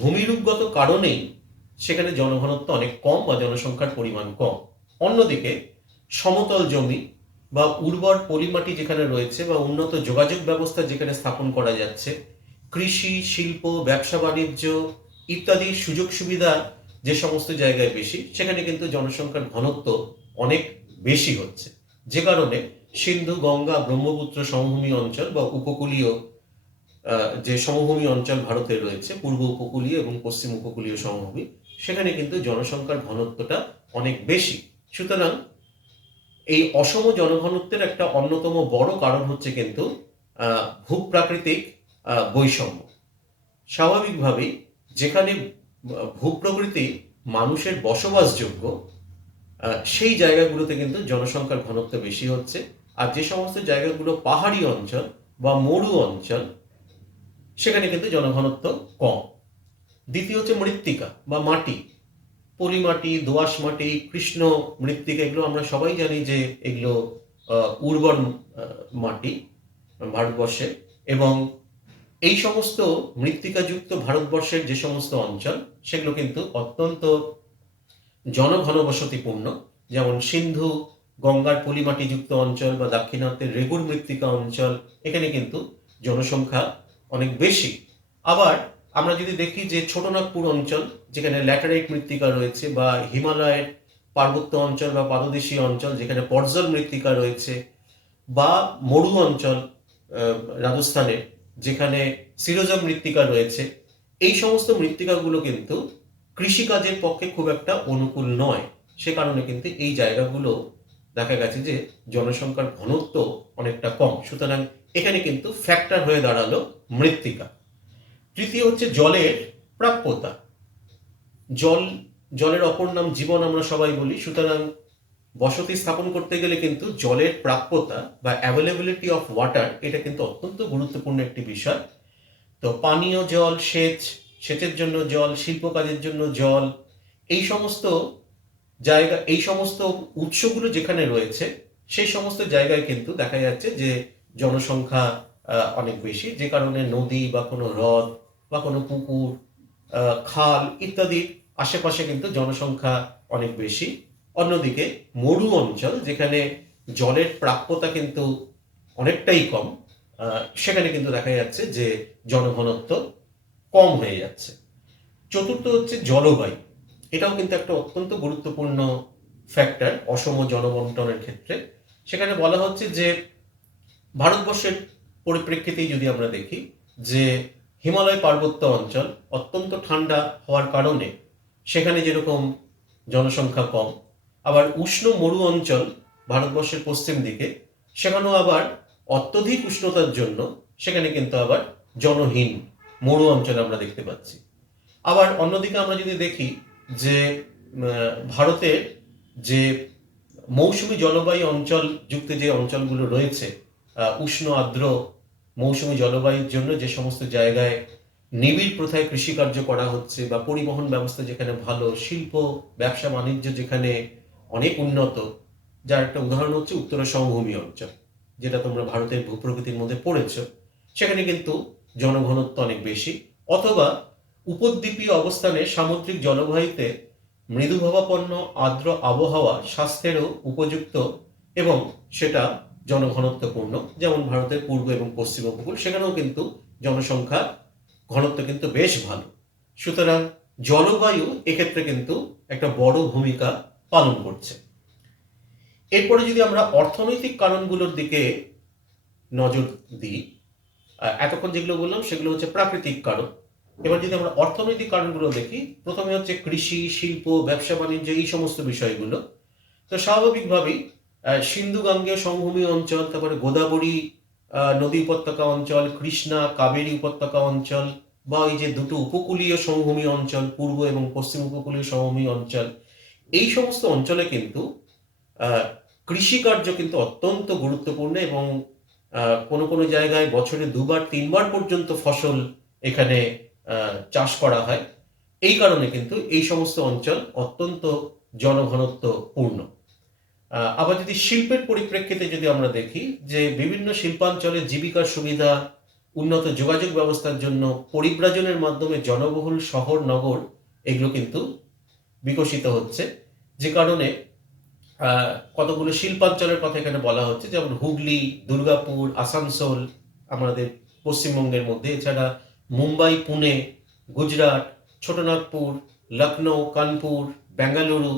ভূমিরূপগত কারণেই সেখানে জনঘনত্ব অনেক কম বা জনসংখ্যার পরিমাণ কম। অন্যদিকে সমতল জমি বা উর্বর পলিমাটি যেখানে রয়েছে বা উন্নত যোগাযোগ ব্যবস্থা যেখানে স্থাপন করা যাচ্ছে, কৃষি, শিল্প, ব্যবসা বাণিজ্য ইত্যাদি সুযোগ সুবিধা যে সমস্ত জায়গায় বেশি, সেখানে কিন্তু জনসংখ্যার ঘনত্ব অনেক বেশি হচ্ছে। যে কারণে সিন্ধু, গঙ্গা, ব্রহ্মপুত্র সমভূমি অঞ্চল বা উপকূলীয় যে সমভূমি অঞ্চল ভারতে রয়েছে, পূর্ব উপকূলীয় এবং পশ্চিম উপকূলীয় সমভূমি, সেখানে কিন্তু জনসংখ্যার ঘনত্বটা অনেক বেশি। সুতরাং এই অসম জনঘনত্বের একটা অন্যতম বড় কারণ হচ্ছে কিন্তু ভূপ্রাকৃতিক বৈষম্য। স্বাভাবিকভাবেই যেখানে ভূপ্রকৃতি মানুষের বসবাসযোগ্য, সেই জায়গাগুলোতে কিন্তু জনসংখ্যার ঘনত্ব বেশি হচ্ছে। আর যে সমস্ত জায়গাগুলো পাহাড়ি অঞ্চল বা মরু অঞ্চল, সেখানে কিন্তু জনঘনত্ব কম। দ্বিতীয় হচ্ছে মৃত্তিকা বা মাটি, পলিমাটি, দোআঁশ মাটি, কৃষ্ণ মৃত্তিকা, এগুলো আমরা সবাই জানি যে এগুলো উর্বর মাটি ভারতবর্ষে। এবং এই সমস্ত মৃত্তিকাযুক্ত ভারতবর্ষের যে সমস্ত অঞ্চল, সেগুলো কিন্তু অত্যন্ত জনঘনবসতিপূর্ণ। যেমন সিন্ধু গঙ্গার পলিমাটিযুক্ত অঞ্চল বা দাক্ষিণাত্যের রেগুর মৃত্তিকা অঞ্চল, এখানে কিন্তু জনসংখ্যা অনেক বেশি। আবার আমরা যদি দেখি যে ছোটনাগপুর অঞ্চল, যেখানে ল্যাটেরাইট মৃত্তিকা রয়েছে, বা হিমালয়ের পার্বত্য অঞ্চল বা পাদদেশীয় অঞ্চল যেখানে পর্জল মৃত্তিকা রয়েছে, বা মরু অঞ্চল রাজস্থানের যেখানে সিরোজম মৃত্তিকা রয়েছে, এই সমস্ত মৃত্তিকাগুলো কিন্তু কৃষিকাজের পক্ষে খুব একটা অনুকূল নয়। সে কারণে কিন্তু এই জায়গাগুলো দেখা গেছে যে জনসংখ্যার ঘনত্ব অনেকটা কম। সুতরাং এখানে কিন্তু ফ্যাক্টর হয়ে দাঁড়ালো মৃত্তিকা। তৃতীয় হচ্ছে জলের প্রাপ্যতা। জলের অপর নাম জীবন আমরা সবাই বলি। সুতরাং বসতি স্থাপন করতে গেলে কিন্তু জলের প্রাপ্যতা বা অ্যাভেলেবিলিটি অফ ওয়াটার, এটা কিন্তু অত্যন্ত গুরুত্বপূর্ণ একটি বিষয়। তো পানীয় জল, সেচের জন্য জল, শিল্প কাজের জন্য জল, এই সমস্ত জায়গা, এই সমস্ত উৎসগুলো যেখানে রয়েছে, সেই সমস্ত জায়গায় কিন্তু দেখা যাচ্ছে যে জনসংখ্যা অনেক বেশি। যে কারণে নদী বা কোনো হ্রদ বা কোনো পুকুর, খাল ইত্যাদির আশেপাশে কিন্তু জনসংখ্যা অনেক বেশি। অন্যদিকে মরু অঞ্চল, যেখানে জলের প্রাপ্যতা কিন্তু অনেকটাই কম, সেখানে কিন্তু দেখা যাচ্ছে যে জনঘনত্ব কম হয়ে যাচ্ছে। চতুর্থ হচ্ছে জলবায়ু। এটাও কিন্তু একটা অত্যন্ত গুরুত্বপূর্ণ ফ্যাক্টর অসম জনবন্টনের ক্ষেত্রে। সেখানে বলা হচ্ছে যে ভারতবর্ষের পরিপ্রেক্ষিতেই যদি আমরা দেখি যে হিমালয় পার্বত্য অঞ্চল অত্যন্ত ঠান্ডা হওয়ার কারণে সেখানে যেরকম জনসংখ্যা কম, আবার উষ্ণ মরু অঞ্চল ভারতবর্ষের পশ্চিম দিকে, সেখানেও আবার অত্যধিক উষ্ণতার জন্য সেখানে কিন্তু আবার জনহীন মরু অঞ্চল আমরা দেখতে পাচ্ছি। আবার অন্যদিকে আমরা যদি দেখি যে ভারতের যে মৌসুমী জলবায়ু অঞ্চল যুক্ত যে অঞ্চলগুলো রয়েছে, উষ্ণ আর্দ্র মৌসুমী জলবায়ুর জন্য যে সমস্ত জায়গায় নিবিড় প্রথায় কৃষিকার্য করা হচ্ছে, বা পরিবহন ব্যবস্থা যেখানে ভালো, শিল্প ব্যবসা বাণিজ্য যেখানে অনেক উন্নত, যার একটা উদাহরণ হচ্ছে উত্তরের সমভূমি অঞ্চল, যেটা তোমরা ভারতের ভূপ্রকৃতির মধ্যে পড়েছ, সেখানে কিন্তু জনঘনত্ব অনেক বেশি। অথবা উপদ্বীপীয় অবস্থানে সামুদ্রিক জলবায়ুতে মৃদুভাবাপন্ন আর্দ্র আবহাওয়া স্বাস্থ্যেরও উপযুক্ত এবং সেটা জনঘনত্বপূর্ণ, যেমন ভারতের পূর্ব এবং পশ্চিম উপকূল, সেখানেও কিন্তু জনসংখ্যা ঘনত্ব কিন্তু বেশ ভালো। সুতরাং জলবায়ু এক্ষেত্রে কিন্তু একটা বড় ভূমিকা পালন করছে। এরপরে যদি আমরা অর্থনৈতিক কারণগুলোর দিকে নজর দিই, এতক্ষণ যেগুলো বললাম সেগুলো হচ্ছে প্রাকৃতিক কারণ। এবার যদি আমরা অর্থনৈতিক কারণগুলো দেখি, প্রথমে হচ্ছে কৃষি, শিল্প, ব্যবসা বাণিজ্য, এই সমস্ত বিষয়গুলো। তো স্বাভাবিকভাবেই সিন্ধু গাঙ্গেয় সমভূমি অঞ্চল, তারপরে গোদাবরী নদী উপত্যকা অঞ্চল, কৃষ্ণা কাবেরী উপত্যকা অঞ্চল, বা এই যে দুটো উপকূলীয় সমভূমি অঞ্চল, পূর্ব এবং পশ্চিম উপকূলীয় সমভূমি অঞ্চল, এই সমস্ত অঞ্চলে কিন্তু কৃষিকার্য কিন্তু অত্যন্ত গুরুত্বপূর্ণ এবং কোনো কোনো জায়গায় বছরে 2 বার 3 বার পর্যন্ত ফসল এখানে চাষ করা হয়। এই কারণে কিন্তু এই সমস্ত অঞ্চল অত্যন্ত জনঘনত্বপূর্ণ। আবার যদি শিল্পের পরিপ্রেক্ষিতে যদি আমরা দেখি যে বিভিন্ন শিল্পাঞ্চলে জীবিকার সুবিধা, উন্নত যোগাযোগ ব্যবস্থার জন্য পরিব্রাজনের মাধ্যমে জনবহুল শহর নগর এগুলো কিন্তু বিকশিত হচ্ছে, যে কারণে কতগুলো শিল্পাঞ্চলের কথা এখানে বলা হচ্ছে, যেমন হুগলি, দুর্গাপুর, আসানসোল আমাদের পশ্চিমবঙ্গের মধ্যে, এছাড়া মুম্বাই, পুনে, গুজরাট, ছোটনাগপুর, লখনৌ, কানপুর, বেঙ্গালুরু,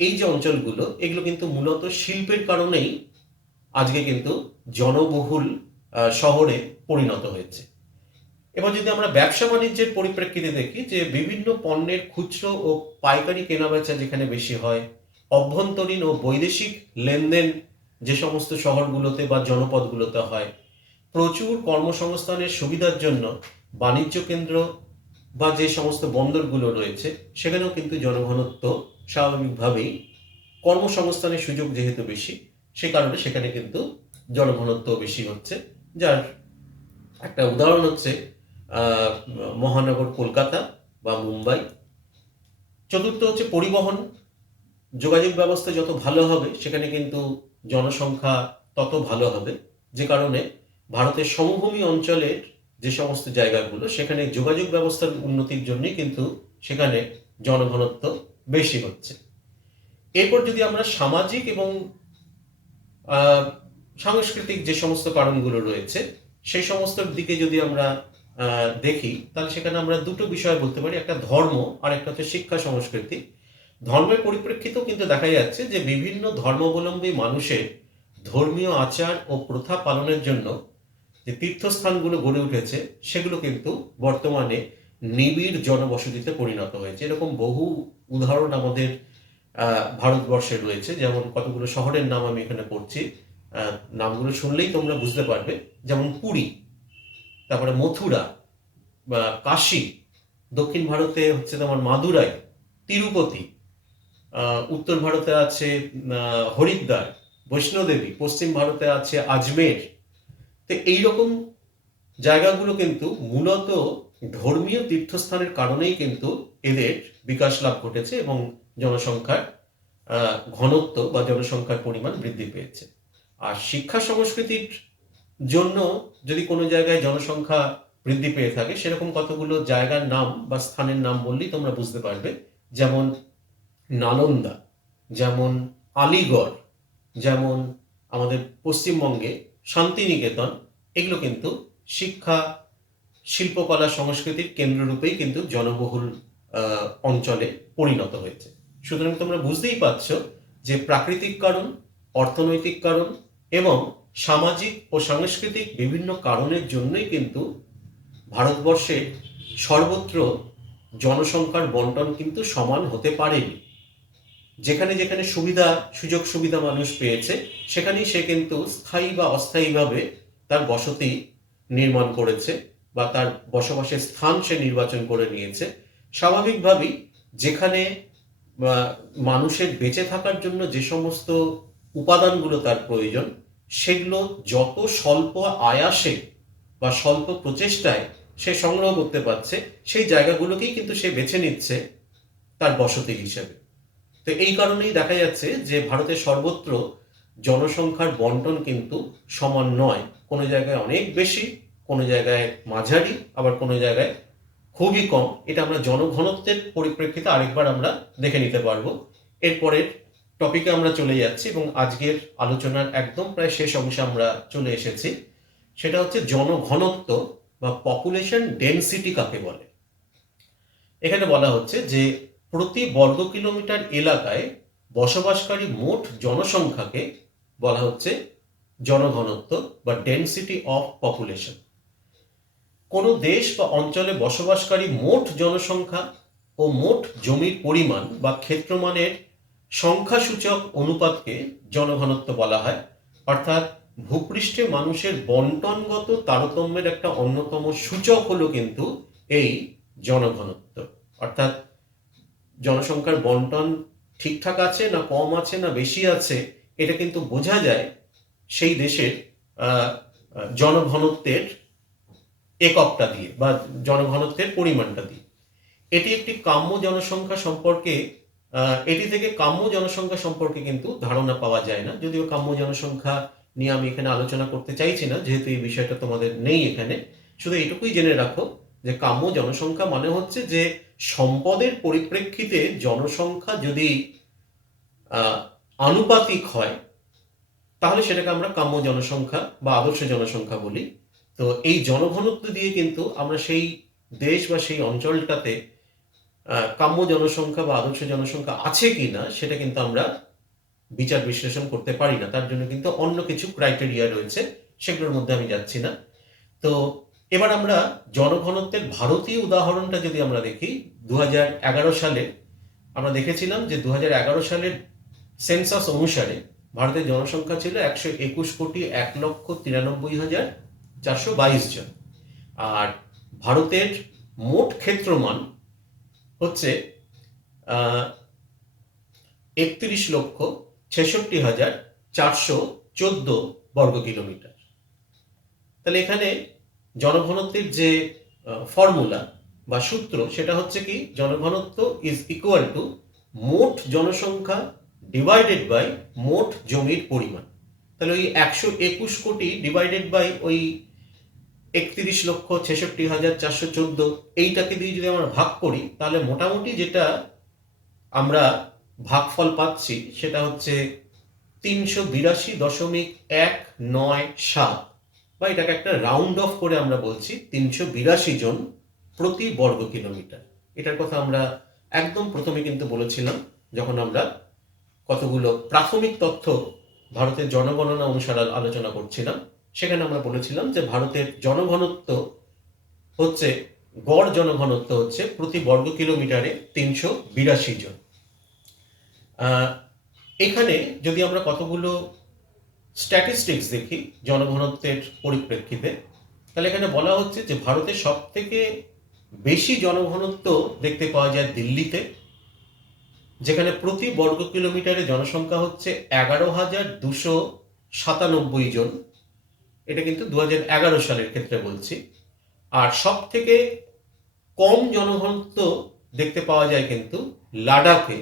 এই যে অঞ্চলগুলো এগুলো কিন্তু মূলত শিল্পের কারণেই আজকে কিন্তু জনবহুল শহরে পরিণত হয়েছে। এবার যদি আমরা ব্যবসা বাণিজ্যের পরিপ্রেক্ষিতে দেখি যে বিভিন্ন পণ্যের খুচরো ও পাইকারি কেনাবেচা যেখানে বেশি হয়, অভ্যন্তরীণ ও বৈদেশিক লেনদেন যে সমস্ত শহরগুলোতে বা জনপদগুলোতে হয়, প্রচুর কর্মসংস্থানের সুবিধার জন্য বাণিজ্য কেন্দ্র বা যে সমস্ত বন্দরগুলো রয়েছে সেখানেও কিন্তু জনঘনত্ব স্বাভাবিকভাবেই, কর্মসংস্থানের সুযোগ যেহেতু বেশি সে কারণে সেখানে কিন্তু জনঘনত্ব বেশি হচ্ছে। যার একটা উদাহরণ হচ্ছে মহানগর কলকাতা বা মুম্বাই। চতুর্থ হচ্ছে পরিবহন, যোগাযোগ ব্যবস্থা যত ভালো হবে সেখানে কিন্তু জনসংখ্যা তত ভালো হবে, যে কারণে ভারতের সমভূমি অঞ্চলের যে সমস্ত জায়গাগুলো সেখানে যোগাযোগ ব্যবস্থার উন্নতির জন্যই কিন্তু সেখানে জনঘনত্ব বেশি হচ্ছে। এরপর যদি আমরা সামাজিক এবং সাংস্কৃতিক যে সমস্ত কারণগুলো রয়েছে সেই সমস্ত দিকে যদি আমরা দেখি, তাহলে সেখানে আমরা দুটো বিষয় বলতে পারি, একটা ধর্ম আর একটা হচ্ছে শিক্ষা সংস্কৃতি। ধর্মের পরিপ্রেক্ষিতেও কিন্তু দেখা যাচ্ছে যে বিভিন্ন ধর্মাবলম্বী মানুষের ধর্মীয় আচার ও প্রথা পালনের জন্য যে তীর্থস্থানগুলো গড়ে উঠেছে সেগুলো কিন্তু বর্তমানে নিবিড় জনবসতিতে পরিণত হয়েছে। এরকম বহু উদাহরণ আমাদের ভারতবর্ষে রয়েছে, যেমন কতগুলো শহরের নাম আমি এখানে পড়ছি, নামগুলো শুনলেই তোমরা বুঝতে পারবে। যেমন পুরী, তারপরে মথুরা বা কাশী, দক্ষিণ ভারতে হচ্ছে তোমার মাদুরাই, তিরুপতি, উত্তর ভারতে আছে হরিদ্বার, বৈষ্ণোদেবী, পশ্চিম ভারতে আছে আজমের। তো এইরকম জায়গাগুলো কিন্তু মূলত ধর্মীয় তীর্থস্থানের কারণেই কিন্তু এদের বিকাশ লাভ ঘটেছে এবং জনসংখ্যার ঘনত্ব বা জনসংখ্যার পরিমাণ বৃদ্ধি পেয়েছে। আর শিক্ষা সংস্কৃতির জন্য যদি কোনো জায়গায় জনসংখ্যা বৃদ্ধি পেয়ে থাকে সেরকম কতগুলো জায়গার নাম বা স্থানের নাম বললেই তোমরা বুঝতে পারবে। যেমন নালন্দা, যেমন আলিগড়, যেমন আমাদের পশ্চিমবঙ্গে শান্তিনিকেতন, এগুলো কিন্তু শিক্ষা, শিল্পকলা, সংস্কৃতির কেন্দ্ররূপেই কিন্তু জনবহুল অঞ্চলে পরিণত হয়েছে। সুতরাং তোমরা বুঝতেই পারছো যে প্রাকৃতিক কারণ, অর্থনৈতিক কারণ এবং সামাজিক ও সাংস্কৃতিক বিভিন্ন কারণের জন্যই কিন্তু ভারতবর্ষে সর্বত্র জনসংখ্যার বন্টন কিন্তু সমান হতে পারেনি। যেখানে যেখানে সুযোগ সুবিধা মানুষ পেয়েছে সেখানেই সে কিন্তু স্থায়ী বা অস্থায়ীভাবে তার বসতি নির্মাণ করেছে বা তার বসবাসের স্থান সে নির্বাচন করে নিয়েছে। স্বাভাবিকভাবেই যেখানে মানুষের বেঁচে থাকার জন্য যে সমস্ত উপাদানগুলো তার প্রয়োজন সেগুলো যত স্বল্প আয়াসে বা স্বল্প প্রচেষ্টায় সে সংগ্রহ করতে পারছে সেই জায়গাগুলোকেই কিন্তু সে বেছে নিচ্ছে তার বসতি হিসেবে। তো এই কারণেই দেখা যাচ্ছে যে ভারতের সর্বত্র জনসংখ্যার বন্টন কিন্তু সমান নয়। কোনো জায়গায় অনেক বেশি, কোনো জায়গায় মাঝারি, আবার কোনো জায়গায় খুবই কম। এটা আমরা জনঘনত্বের পরিপ্রেক্ষিতে আরেকবার আমরা দেখে নিতে পারবো। এরপরের টপিকে আমরা চলে যাচ্ছি এবং আজকের আলোচনার একদম প্রায় শেষ অংশে আমরা চলে এসেছি। সেটা হচ্ছে জনঘনত্ব বা পপুলেশন ডেনসিটি কাকে বলে। এখানে বলা হচ্ছে যে প্রতি বর্গ কিলোমিটার এলাকায় বসবাসকারী মোট জনসংখ্যাকে বলা হচ্ছে জনঘনত্ব বা ডেনসিটি অফ পপুলেশন। কোনো দেশ বা অঞ্চলে বসবাসকারী মোট জনসংখ্যা ও মোট জমির পরিমাণ বা ক্ষেত্রমানের সংখ্যাসূচক অনুপাতকে জনঘনত্ব বলা হয়। অর্থাৎ ভূপৃষ্ঠে মানুষের বন্টনগত তারতম্যের একটা অন্যতম সূচক হলো কিন্তু এই জনঘনত্ব। অর্থাৎ জনসংখ্যার বন্টন ঠিকঠাক আছে না কম আছে না বেশি আছে, এটা কিন্তু বোঝা যায় সেই দেশের জনঘনত্বের এককটা দিয়ে বা জনঘনত্বের পরিমাণটা দিয়ে। এটি একটি কাম্য জনসংখ্যা সম্পর্কে এটি থেকে কাম্য জনসংখ্যা সম্পর্কে কিন্তু ধারণা পাওয়া যায় না, যদিও কাম্য জনসংখ্যা নিয়ে আমি এখানে আলোচনা করতে চাইছি না, যেহেতু এই বিষয়টা তোমাদের নেই এখানে। শুধু এটুকুই জেনে রাখো যে কাম্য জনসংখ্যা মানে হচ্ছে যে সম্পদের পরিপ্রেক্ষিতে জনসংখ্যা যদি আনুপাতিক হয় তাহলে সেটাকে আমরা কাম্য জনসংখ্যা বা আদর্শ জনসংখ্যা বলি। তো এই জনঘনত্ব দিয়ে কিন্তু আমরা সেই দেশ বা সেই অঞ্চলটাতে কাম্য জনসংখ্যা বা আদর্শ জনসংখ্যা আছে কিনা সেটা কিন্তু আমরা বিচার বিশ্লেষণ করতে পারি না। তার জন্য কিন্তু অন্য কিছু ক্রাইটেরিয়া রয়েছে, সেগুলোর মধ্যে আমি যাচ্ছি না। তো এবার আমরা জনঘনত্বের ভারতীয় উদাহরণটা যদি আমরা দেখি, 2011 সালে আমরা দেখেছিলাম যে 2011 সালের সেন্সাস অনুসারে ভারতের জনসংখ্যা ছিল 121,01,93,422 জন। আর ভারতের মোট ক্ষেত্রমান হচ্ছে 31,66,414 বর্গ কিলোমিটার। তাহলে এখানে জনঘনত্বের যে ফর্মুলা বা সূত্র সেটা হচ্ছে কি, জনঘনত্ব ইজ ইকুয়াল টু মোট জনসংখ্যা ডিভাইডেড বাই মোট জমির পরিমাণ। তাহলে ওই 121 কোটি ডিভাইডেড বাই ওই 31,66,414 এইটাকে দিয়ে যদি আমরা ভাগ করি তাহলে মোটামুটি যেটা আমরা ভাগফল পাচ্ছি সেটা হচ্ছে 382.197, বা এটাকে একটা রাউন্ড অফ করে আমরা বলছি 382 জন প্রতি বর্গ কিলোমিটার। এটার কথা আমরা একদম প্রথমে কিন্তু বলেছিলাম যখন আমরা কতগুলো প্রাথমিক তথ্য ভারতের জনগণনা অনুসারে আলোচনা করছিলাম। সেখানে আমরা বলেছিলাম যে ভারতের জনঘনত্ব হচ্ছে, গড় জনঘনত্ব হচ্ছে প্রতি বর্গ কিলোমিটারে 382 জন। এখানে যদি আমরা কতগুলো স্ট্যাটিস্টিক্স দেখি জনঘনত্বের পরিপ্রেক্ষিতে, তাহলে এখানে বলা হচ্ছে যে ভারতের সব থেকে বেশি জনঘনত্ব দেখতে পাওয়া যায় দিল্লিতে, যেখানে প্রতি বর্গ কিলোমিটারে জনসংখ্যা হচ্ছে 11,297 জন। এটা কিন্তু 2011 সালের ক্ষেত্রে বলছি। আর সব থেকে কম জনঘনত্ব দেখতে পাওয়া যায় কিন্তু লাদাখে,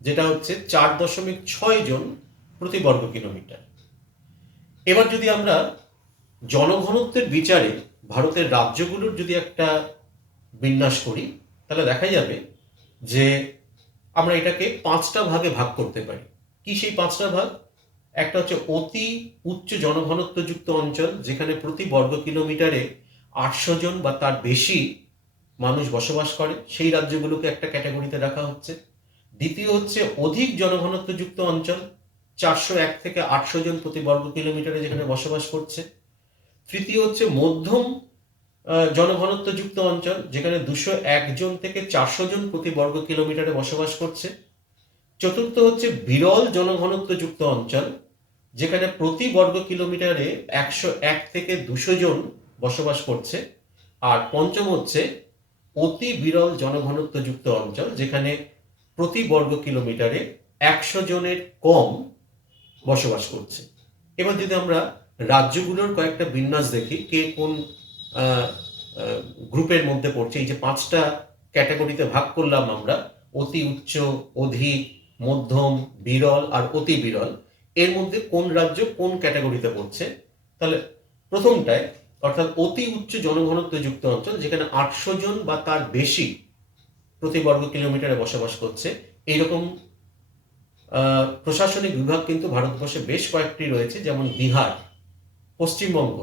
যেটা হচ্ছে 4.6 জন প্রতি বর্গ কিলোমিটার। এবার যদি আমরা জনঘনত্বের বিচারে ভারতের রাজ্যগুলোর যদি একটা বিন্যাস করি তাহলে দেখা যাবে যে আমরা এটাকে 5টা ভাগে ভাগ করতে পারি। কি সেই 5টা ভাগ? একটা হচ্ছে অতি উচ্চ জনঘনত্বযুক্ত অঞ্চল, যেখানে প্রতি বর্গ কিলোমিটারে 800 জন বা তার বেশি মানুষ বসবাস করে, সেই রাজ্যগুলোকে একটা ক্যাটাগরিতে রাখা হচ্ছে। দ্বিতীয় হচ্ছে অধিক জনঘনত্বযুক্ত অঞ্চল, 401 থেকে 800 জন প্রতি বর্গ কিলোমিটারে যেখানে বসবাস করছে। তৃতীয় হচ্ছে মধ্যম জনঘনত্বযুক্ত অঞ্চল, যেখানে 201 জন থেকে 400 জন প্রতি বর্গ কিলোমিটারে বসবাস করছে। চতুর্থ হচ্ছে বিরল জনঘনত্বযুক্ত অঞ্চল, যেখানে প্রতি বর্গ কিলোমিটারে 101 থেকে 200 জন বসবাস করছে। আর পঞ্চম হচ্ছে অতি বিরল জনঘনত্বযুক্ত অঞ্চল, যেখানে প্রতি বর্গ কিলোমিটারে 100 জনের কম বসবাস করছে। এবার যদি আমরা রাজ্যগুলোর কয়েকটা বিন্যাস দেখি, কে কোন গ্রুপের মধ্যে পড়ছে, এই যে 5টা ক্যাটাগরিতে ভাগ করলাম আমরা, অতি উচ্চ, অধিক, মধ্যম, বিরল আর অতি বিরল, এর মধ্যে কোন রাজ্য কোন ক্যাটাগরিতে পড়ছে। তাহলে প্রথমটায় অর্থাৎ অতি উচ্চ জনঘনত্বযুক্ত অঞ্চল, যেখানে 800 জন বা তার বেশি প্রতি বর্গ কিলোমিটারে বসবাস করছে, এইরকম প্রশাসনিক বিভাগ কিন্তু ভারতবর্ষে বেশ কয়েকটি রয়েছে, যেমন বিহার, পশ্চিমবঙ্গ,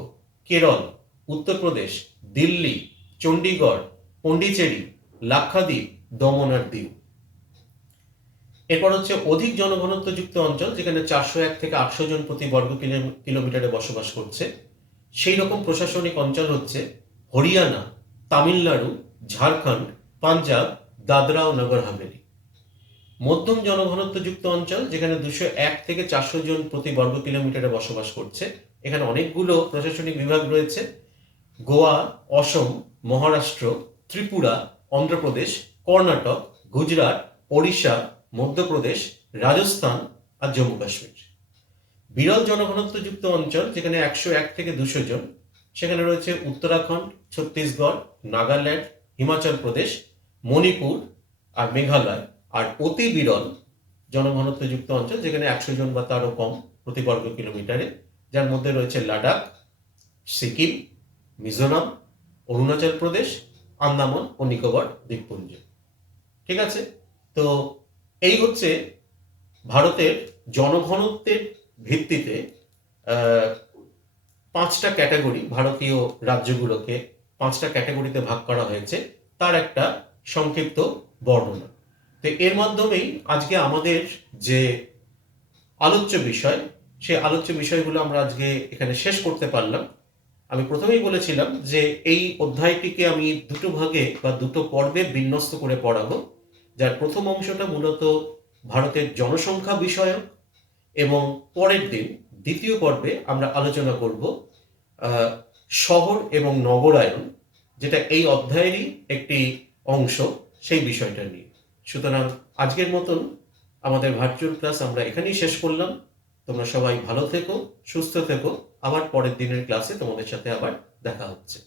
কেরল, উত্তরপ্রদেশ, দিল্লি, চণ্ডীগড়, পন্ডিচেরি, লাক্ষাদ্বীপ, দমন আর দিউ। এরপর হচ্ছে অধিক জনঘনত্বযুক্ত অঞ্চল, যেখানে 401 থেকে 800 জন প্রতি বর্গ কিলোমিটারে বসবাস করছে, সেই রকম প্রশাসনিক অঞ্চল হচ্ছে হরিয়ানা, তামিলনাড়ু, ঝাড়খণ্ড, পাঞ্জাব, দাদরা ও নগর হাভেলি। মধ্যম জনঘনত্বযুক্ত অঞ্চল, যেখানে 201 থেকে 400 জন প্রতি বর্গ কিলোমিটারে বসবাস করছে, এখানে অনেকগুলো প্রশাসনিক বিভাগ রয়েছে, গোয়া, অসম, মহারাষ্ট্র, ত্রিপুরা, অন্ধ্রপ্রদেশ, কর্ণাটক, গুজরাট, ওড়িশা, মধ্যপ্রদেশ, রাজস্থান, আর জম্মু কাশ্মীর। বিরল জনঘনত্বযুক্ত অঞ্চল যেখানে 101 থেকে 200 জন, সেখানে রয়েছে উত্তরাখণ্ড, ছত্তিশগড়, নাগাল্যান্ড, হিমাচল প্রদেশ, মণিপুর আর মেঘালয়। আর অতি বিরল জনঘনত্বযুক্ত অঞ্চল যেখানে 100 জন বা তারও কম প্রতি বর্গ কিলোমিটারে, যার মধ্যে রয়েছে লাদাখ, সিকিম, মিজোরাম, অরুণাচল প্রদেশ, আন্দামান ও নিকোবর দ্বীপপুঞ্জ। ঠিক আছে, তো এই হচ্ছে ভারতের জনঘনত্বের ভিত্তিতে 5টা ক্যাটাগরি, ভারতীয় রাজ্যগুলোকে 5টা ক্যাটাগরিতে ভাগ করা হয়েছে, তার একটা সংক্ষিপ্ত বর্ণনা। তো এর মাধ্যমেই আজকে আমাদের যে আলোচ্য বিষয়, সেই আলোচ্য বিষয়গুলো আমরা আজকে এখানে শেষ করতে পারলাম। আমি প্রথমেই বলেছিলাম যে এই অধ্যায়টিকে আমি দুটো ভাগে বা দুটো পর্বে বিন্যস্ত করে পড়াবো, যার প্রথম অংশটা মূলত ভারতের জনসংখ্যা বিষয়ক, এবং পরের দিন দ্বিতীয় পর্বে আমরা আলোচনা করব শহর এবং নগরায়ন, যেটা এই অধ্যায়েরই একটি অংশ, সেই বিষয়টা নিয়ে। সুতরাং আজকের মতন আমাদের ভার্চুয়াল ক্লাস আমরা এখানেই শেষ করলাম। তোমরা সবাই ভালো থেকো, সুস্থ থেকো। আবার পরের দিনের ক্লাসে তোমাদের সাথে আবার দেখা হচ্ছে।